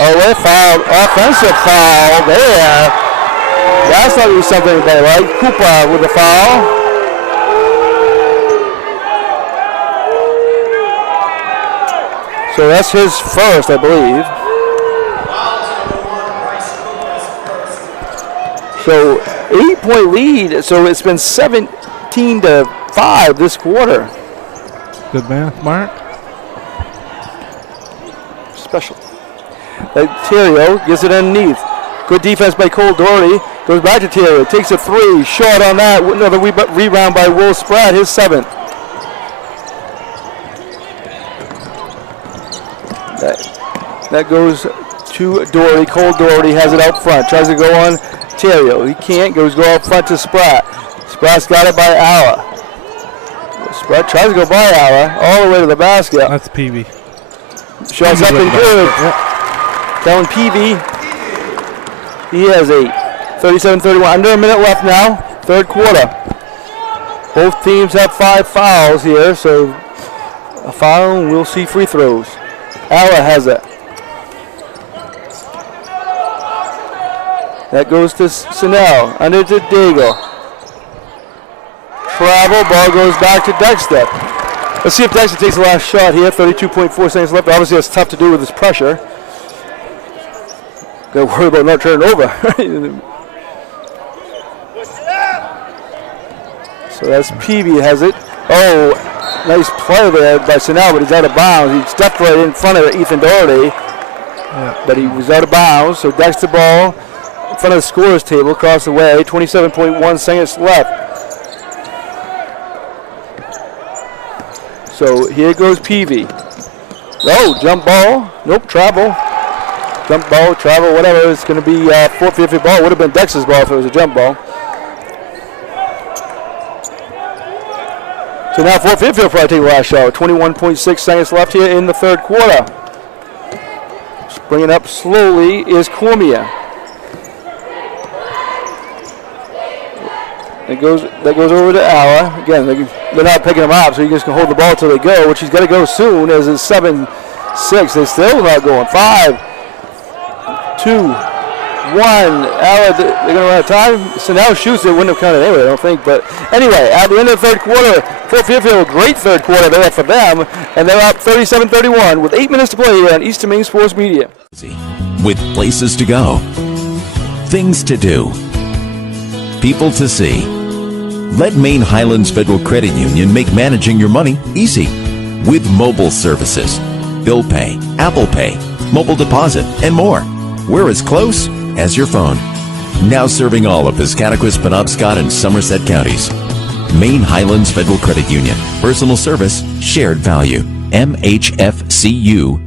Oh, they fouled. Offensive foul there. That's not even something anybody like. Koopa with the foul. So that's his first, I believe. So 8-point lead. So it's been 17-5 this quarter. Good math, Mark. Special. Terrio gets it underneath. Good defense by Cole Doherty. Goes back to Terrio. Takes a 3. Short on that. Another rebound by Will Spratt. His 7th. That goes to Doherty. Cole Doherty has it out front. Tries to go on Terrio. He can't. Go up front to Spratt. Spratt's got it by Alla. But tries to go by Alla, all the way to the basket. That's Peavy. Shots up and good. Kellen Peavy. He has a 37-31. Under a minute left now. Third quarter. Both teams have 5 fouls here, so a foul and we'll see free throws. Alla has it. That goes to Snell. Under to Daigle. Travel. Ball goes back to Dexter. Let's see if Dexter takes the last shot here. 32.4 seconds left. Obviously, that's tough to do with this pressure. Got to worry about not turning over. So that's Peavy has it. Oh, nice play there by Snell, but he's out of bounds. He stepped right in front of Ethan Doherty, but he was out of bounds. So Dexter ball in front of the scorer's table, across the way. 27.1 seconds left. So here goes Peavy. Oh, jump ball. Nope, travel. Jump ball, travel, whatever. It's going to be Fort Fairfield ball. Would have been Dexter's ball if it was a jump ball. So now Fort Fairfield probably take the last shot. 21.6 seconds left here in the third quarter. Just bringing up slowly is Cormier. That goes over to Alla. Again, they're not picking him up, so he just can hold the ball until they go, which he's got to go soon as it's 7-6. They're still not going. 5, 2, 1. Alla, they're going to run out of time. So now shoots, it wouldn't have counted anyway, I don't think. But anyway, at the end of the third quarter, Fort Fairfield, a great third quarter there for them, and they're up 37-31 with 8 minutes to play here on Eastern Maine Sports Media. With places to go, things to do, people to see. Let Maine Highlands Federal Credit Union make managing your money easy with mobile services, bill pay, Apple Pay, mobile deposit, and more. We're as close as your phone. Now serving all of Piscataquis, Penobscot, and Somerset counties. Maine Highlands Federal Credit Union. Personal service, shared value. MHFCU.com.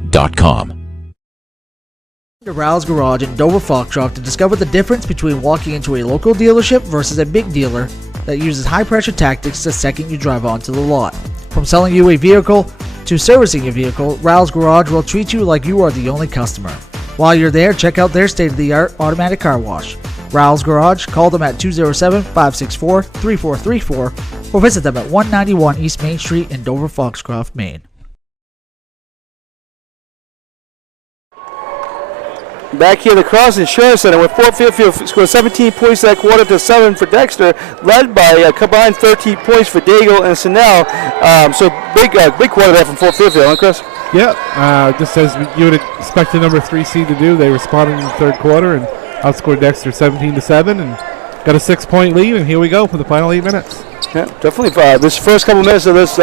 To Rouse Garage in Dover Foxcroft to discover the difference between walking into a local dealership versus a big dealer that uses high-pressure tactics the second you drive onto the lot. From selling you a vehicle to servicing your vehicle, Rouse Garage will treat you like you are the only customer. While you're there, check out their state-of-the-art automatic car wash. Rouse Garage, call them at 207-564-3434 or visit them at 191 East Main Street in Dover Foxcroft, Maine. Back here, the Cross Insurance Center, where Fort Fairfield scored 17 points that quarter to 7 for Dexter, led by a combined 13 points for Daigle and Snell. So big quarter there from Fort Fairfield, huh, Chris? Yeah, just as you would expect the number 3 seed to do, they responded in the third quarter and outscored Dexter 17-7 and got a 6-point lead. And here we go for the final 8 minutes. Yeah, definitely. This first couple minutes of this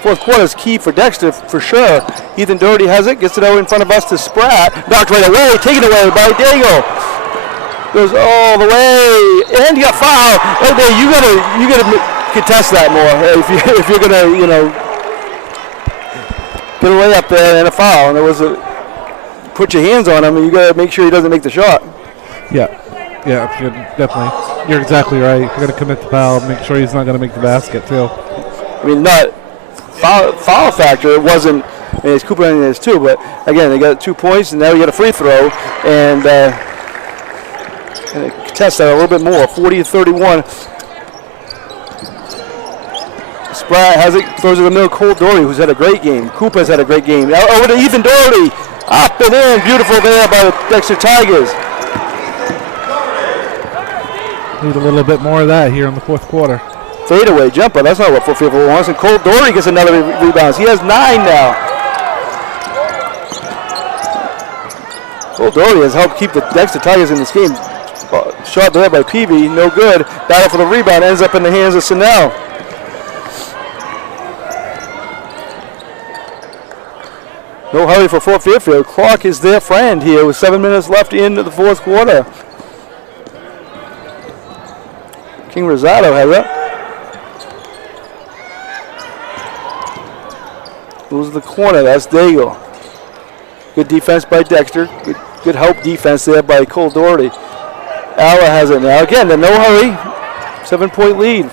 fourth quarter is key for Dexter for sure. Ethan Doherty has it, gets it out in front of us to Spratt, knocked right away, taken away by Daigle. Goes all the way, and you got foul. Right there, you gotta contest that more if you're gonna get away up there and a foul. And there was put your hands on him, and you gotta make sure he doesn't make the shot. Yeah, definitely. You're exactly right. You're gonna commit the foul, make sure he's not gonna make the basket too. I mean, not foul factor. It wasn't. I mean, it's Cooper in this too, but again, they got 2 points, and now you got a free throw, and contest that a little bit more. 40-31. Spratt has it, throws it in the middle. Cole Doherty, who's had a great game. Cooper's had a great game. Now over to Ethan Doherty, up and in, beautiful there by the Dexter Tigers. Need a little bit more of that here in the fourth quarter. Fadeaway jumper, that's not what Fort Fairfield wants. And Cole Doherty gets another rebound. He has 9 now. Cole Doherty has helped keep the Dexter Tigers in this game. Shot there by Peavy, no good. Battle for the rebound, ends up in the hands of Snell. No hurry for Fort Fairfield. Clock is their friend here with 7 minutes left into the fourth quarter. King Rosado has it. Moves the corner, that's Daigle. Good defense by Dexter. Good help defense there by Cole Doherty. Alla has it now. Again, no hurry. 7-point lead.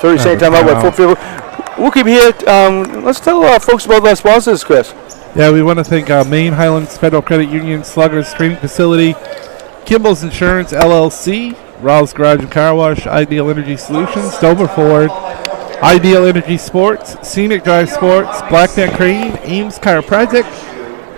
30-second timeout by Fort Fairfield. We'll keep here. Let's tell folks about our sponsors, Chris. Yeah, we want to thank Maine Highlands Federal Credit Union, Sluggers Training Facility, Kimball's Insurance LLC, Rao's Garage and Car Wash, Ideal Energy Solutions, Dover Ford, Ideal Energy Sports, Scenic Drive Sports, Black Neck Crane, Ames Chiropractic,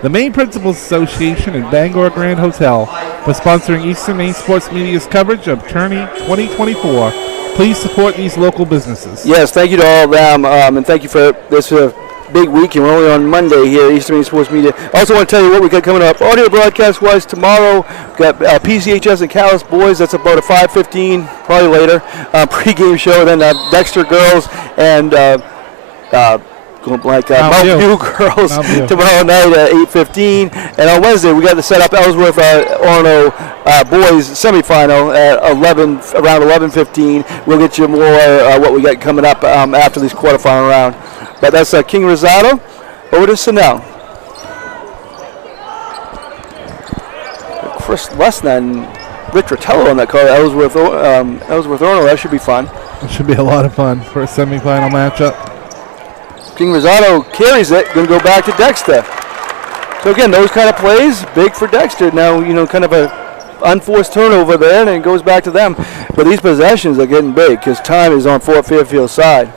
the Maine Principals Association, and Bangor Grand Hotel for sponsoring Eastern Maine Sports Media's coverage of Tourney 2024. Please support these local businesses. Yes, thank you to all of them, and thank you for this big week, and we're only on Monday here at Eastern Maine Sports Media. I also want to tell you what we got coming up. Audio broadcast-wise, tomorrow, we've got PCHS and Callis Boys. That's about a 5:15, probably later, pregame show. Then Dexter Girls and Mount View Girls tomorrow night at 8:15. And on Wednesday, we got to set up Ellsworth Orono Boys semifinal at around 11:15. We'll get you more what we got coming up after this quarterfinal round. But that's King Rosado. Over to Sanel. Chris Lesnar and Rich Rotello on that call. Ellsworth Orono. That should be fun. It should be a lot of fun for a semifinal matchup. King Rosado carries it. Going to go back to Dexter. So again, those kind of plays, big for Dexter. Now, kind of a unforced turnover there, and it goes back to them. But these possessions are getting big because time is on Fort Fairfield's side.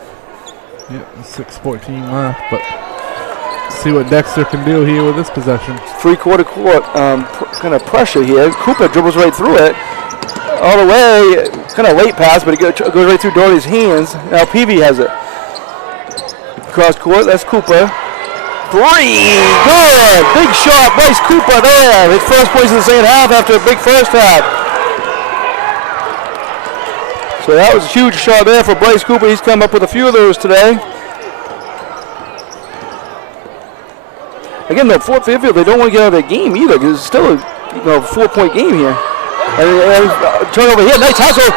Yeah, 6:14 left, but see what Dexter can do here with this possession. Three-quarter court kind of pressure here. Cooper dribbles right through it. All the way, kind of late pass, but it goes right through Doherty's hands. Now Peavy has it. Cross court, that's Cooper. Three, good! Big shot, Bryce Cooper there. His first points in the second half after a big first half. So that was a huge shot there for Bryce Cooper. He's come up with a few of those today. Again, though, Fort Fairfield, they don't want to get out of their game either because it's still a 4-point game here. And turnover here, nice hustle.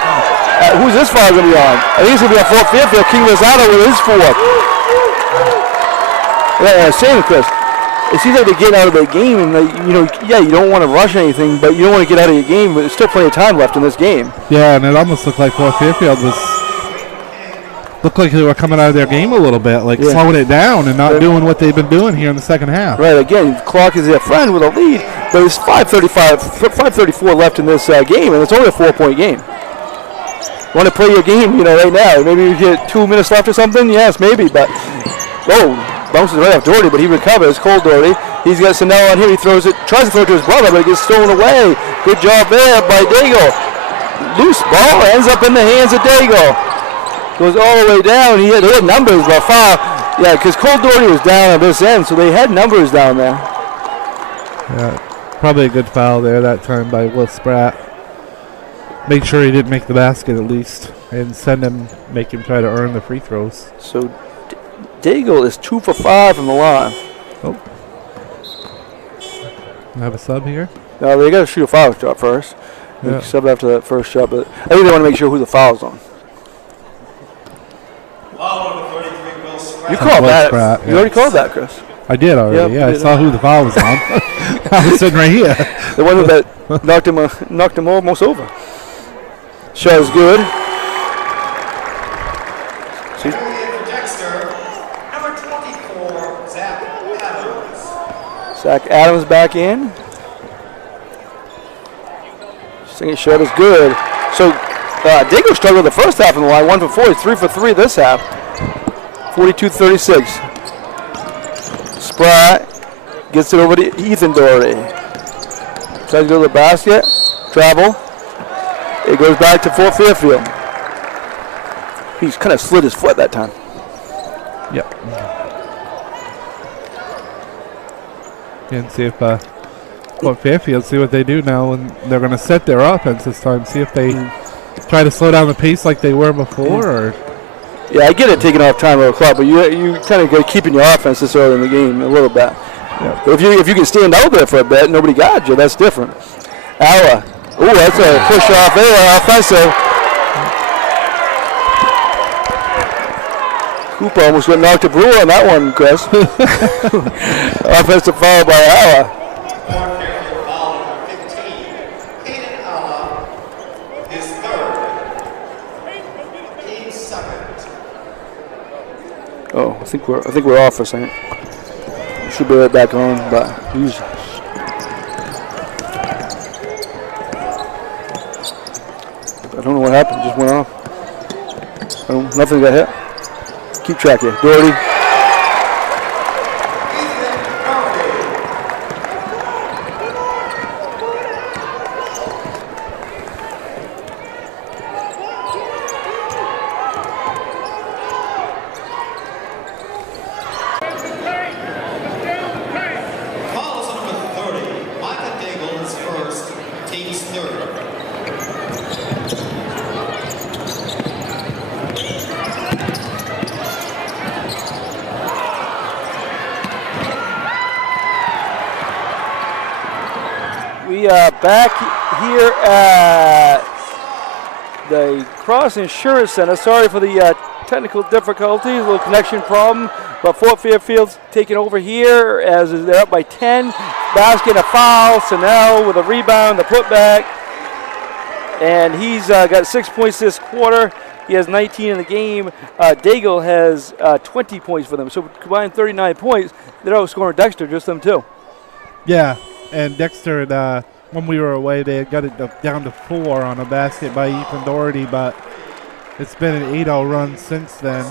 Who's this foul going to be on? I think it's going to be on Fort Fairfield. King Rosado with his fourth. Yeah, same, Chris. It seems like they get out of their game, and you don't want to rush anything, but you don't want to get out of your game. But there's still plenty of time left in this game. Yeah, and it almost looked like Fort Fairfield looked like they were coming out of their game a little bit, slowing it down and not doing what they've been doing here in the second half. Right. Again, the clock is their friend with a lead, but it's 5:34 left in this game, and it's only a 4-point game. Want to play your game, right now? Maybe you get 2 minutes left or something. Yes, maybe, but bounces right off Doherty, but he recovers. Cole Doherty. He's got Sanel on here. He throws it, tries to throw it to his brother, but it gets stolen away. Good job there by Daigle. Loose ball ends up in the hands of Daigle. Goes all the way down. They had numbers, but foul. Yeah, because Cole Doherty was down on this end, so they had numbers down there. Yeah, probably a good foul there that time by Will Spratt. Made sure he didn't make the basket at least, and make him try to earn the free throws. So Daigle is 2 for 5 from the line. Oh. Have a sub here? No, they got to shoot a foul shot first. Yeah. Sub after that first shot, but I think they want to make sure who the foul's on. You called that. Spratt, you already called that, Chris. I did already. Yep, I saw who the foul was on. I was sitting right here. The one that knocked him almost over. Shot is good. Zach Adams back in. Second shot is good. So Daigle struggled the first half in the line, 1 for 4. He's 3 for 3 this half. 42-36. Spratt gets it over to Ethan Doherty. Tries to go to the basket. Travel. It goes back to Fort Fairfield. He's kind of slid his foot that time. Yep. And see if Fort Fairfield, see what they do now, and they're going to set their offense this time. See if they try to slow down the pace like they were before, or. Yeah, I get it taking off time of the clock, but you kind of got keeping your offense this early in the game a little bit. Yeah. But if you can stand out there for a bit, nobody got you. That's different. Alla. Oh, that's a push off there, offensive. Cooper almost got knocked to Brewer on that one, Chris. Offensive foul by Alla. think we're off for a second. Should be right back on, but I don't know what happened. Just went off. Nothing got hit. Keep track here. Doherty. We are back here at the Cross Insurance Center. Sorry for the technical difficulties, a little connection problem, but Fort Fairfield's taking over here as they're up by 10. Basket, a foul. Sennell with a rebound, the putback, and he's got 6 points this quarter. He has 19 in the game. Daigle has 20 points for them, so combined 39 points. They're outscoring Dexter, just them two. Yeah, and Dexter, when we were away, they had got it down to 4 on a basket by Ethan Doherty, but it's been an 8-0 run since then.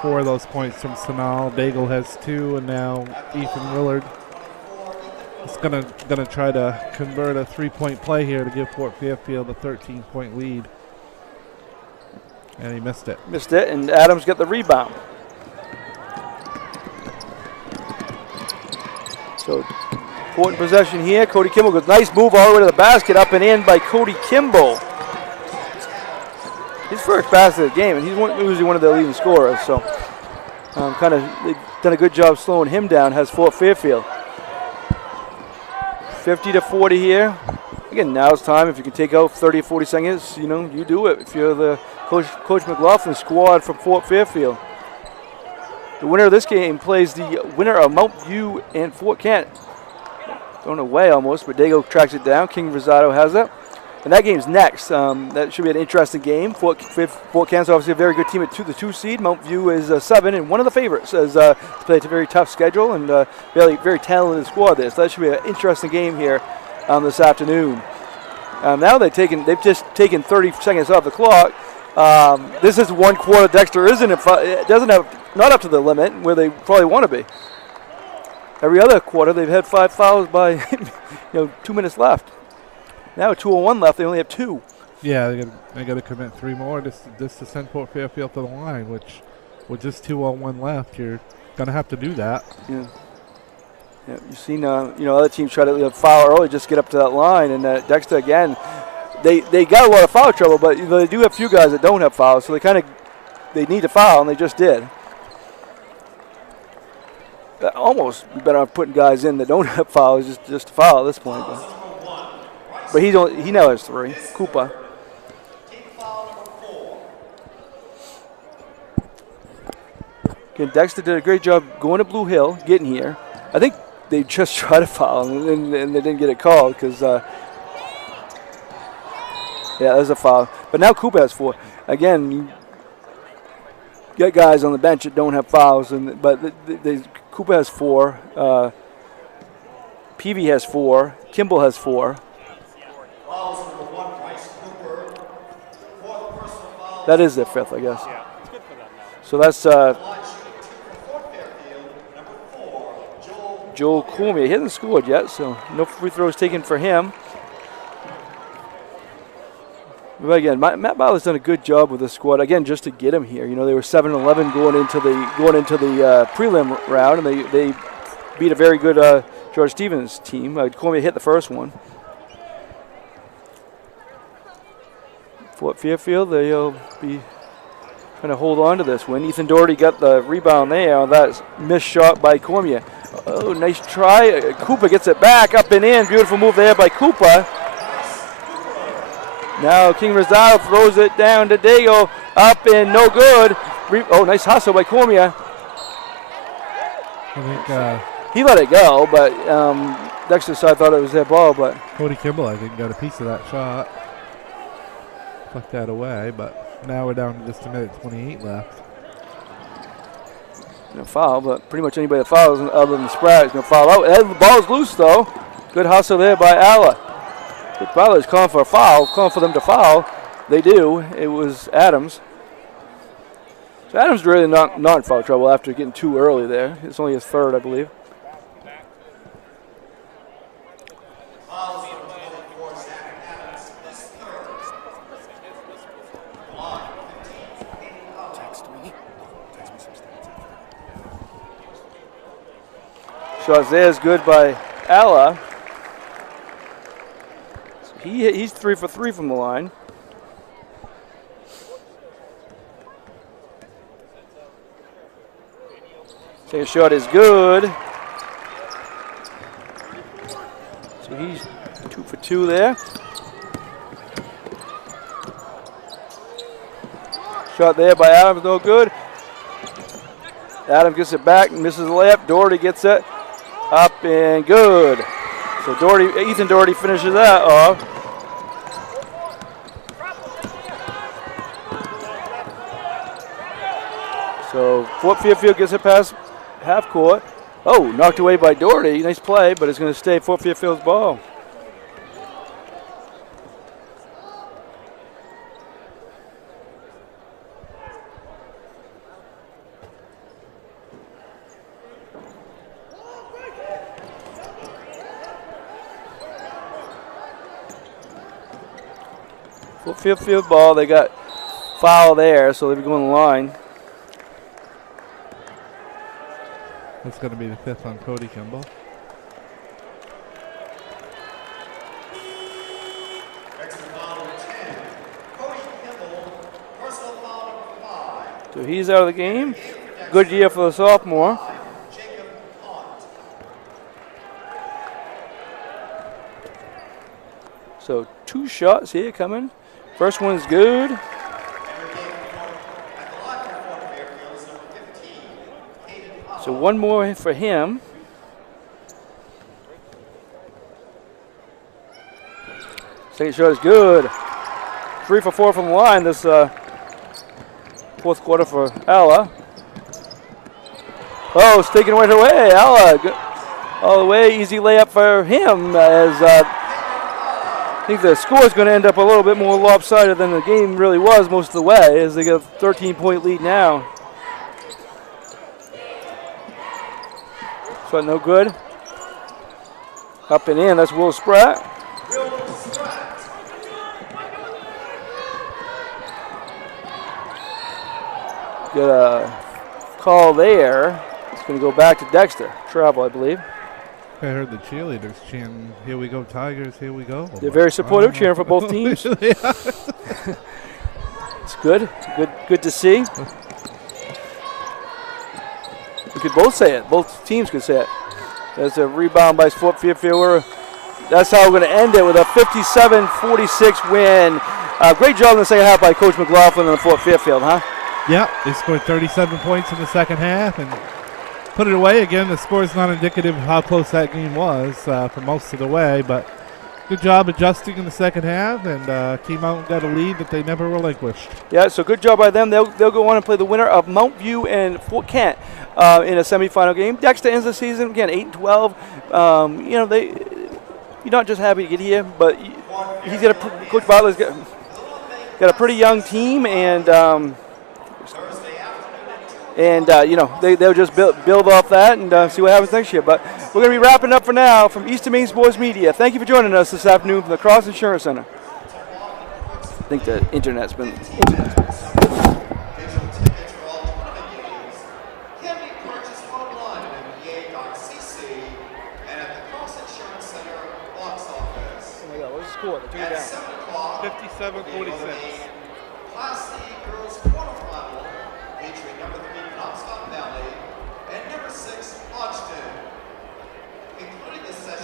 4 of those points from Sennell. Daigle has 2, and now Ethan Willard is gonna try to convert a 3-point play here to give Fort Fairfield a 13-point lead. And he missed it. Missed it, and Adams got the rebound. So important possession here. Cody Kimball goes, nice move all the way to the basket, up and in by Cody Kimball. His first basket of the game, and he's usually one of the leading scorers. So they've done a good job slowing him down, has Fort Fairfield. 50-40 here. Again, now's time. If you can take out 30 or 40 seconds, you do it. If you're the Coach McLaughlin squad from Fort Fairfield. The winner of this game plays the winner of Mount View and Fort Kent. Thrown away almost, but Daigle tracks it down. King Rosado has it. And that game's next. That should be an interesting game. Fort Kent's obviously a very good team at the 2 seed. Mount View is 7, and one of the favorites as play a very tough schedule and very talented squad there. So that should be an interesting game here this afternoon. Now they've just taken 30 seconds off the clock. This is one quarter Dexter not up to the limit where they probably want to be. Every other quarter they've had 5 fouls by 2 minutes left. Now 2:01 left, they only have 2. Yeah, they got to commit 3 more just to send Fort Fairfield to the line, which with just 2:01 left, you're going to have to do that. Yeah. Yeah, you've seen other teams try to foul early just to get up to that line, and Dexter again, they got a lot of foul trouble, but they do have a few guys that don't have fouls, so they need to foul, and they just did. Almost be better off putting guys in that don't have fouls just to foul at this point. But he now has 3. Koopa. Again, Dexter did a great job going to Blue Hill, getting here. I think they just tried to foul and they didn't get it called because, there's a foul. But now Koopa has 4. Again, you got guys on the bench that don't have fouls, but Koopa has 4. Peavy has 4. Kimball has 4. That is their 5th, I guess. Yeah, it's good for them now. So that's Joel Cormier. He hasn't scored yet, so no free throws taken for him. But again, Matt Butler's done a good job with the squad. Again, just to get him here. They were 7-11 going into the prelim round, and they beat a very good George Stevens team. Cormier hit the first one. Fort Fairfield, they'll be trying to hold on to this win. Ethan Doherty got the rebound there on that missed shot by Cormier. Oh, nice try. Koopa gets it back, up and in. Beautiful move there by Koopa. Now King Rosado throws it down to Daigle. Up and no good. Nice hustle by Cormier. I think he let it go, but Dexter side thought it was their ball. But Cody Kimball, I think, got a piece of that shot. Plucked that away, but now we're down to just a minute 28 left. going to foul, but pretty much anybody that fouls other than the Spratt is going to foul out. And the ball's loose, though. Good hustle there by Alla. The Butler's calling for a foul, calling for them to foul. They do. It was Adams. So Adams really not in foul trouble after getting too early there. It's only his third, I believe. Shot there is good by Alla. So he's 3 for 3 from the line. Second shot is good. So he's 2 for 2 there. Shot there by Adams, no good. Adams gets it back, misses the layup. Doherty gets it up and good. So Ethan Doherty finishes that off. So Fort Fairfield gets it past half court. Oh, knocked away by Doherty. Nice play, but it's going to stay Fort Fairfield's ball. Fort Fairfield ball. They got foul there, so they'll be going to the line. That's going to be the 5th on Cody Kimball. So he's out of the game. Good year for the sophomore. So 2 shots here coming. First one's good. So 1 more for him. Second shot is good. 3 for 4 from the line this fourth quarter for Alla. Oh, it's taken right away. Alla all the way. Easy layup for him as I think the score is going to end up a little bit more lopsided than the game really was most of the way as they get a 13-point lead now. Shot no good. Up and in, that's Will Spratt. Get a call there. It's going to go back to Dexter. Travel, I believe. I heard the cheerleaders chanting, "Here we go, Tigers, here we go." They're very supportive, cheering for both teams. It's good. Good to see. We could both say it. Both teams could say it. There's a rebound by Fort Fairfield. That's how we're going to end it with a 57-46 win. Great job in the second half by Coach McLaughlin and Fort Fairfield, huh? Yeah, they scored 37 points in the second half and put it away. Again, the score is not indicative of how close that game was for most of the way, but good job adjusting in the second half and came out and got a lead that they never relinquished. Yeah, so good job by them. They'll go on and play the winner of Mount View and Fort Kent in a semifinal game. Dexter ends the season, again, 8-12. You're not just happy to get here, but he's got Coach Butler's got a pretty young team, and they'll just build off that and see what happens next year. But we're going to be wrapping up for now from Eastern Maine Sports Media. Thank you for joining us this afternoon from the Cross Insurance Center. I think the internet's been... Oh my God, what was the score? They took it down. 57-46. Class C girls quarterfinal featuring number 3 Knox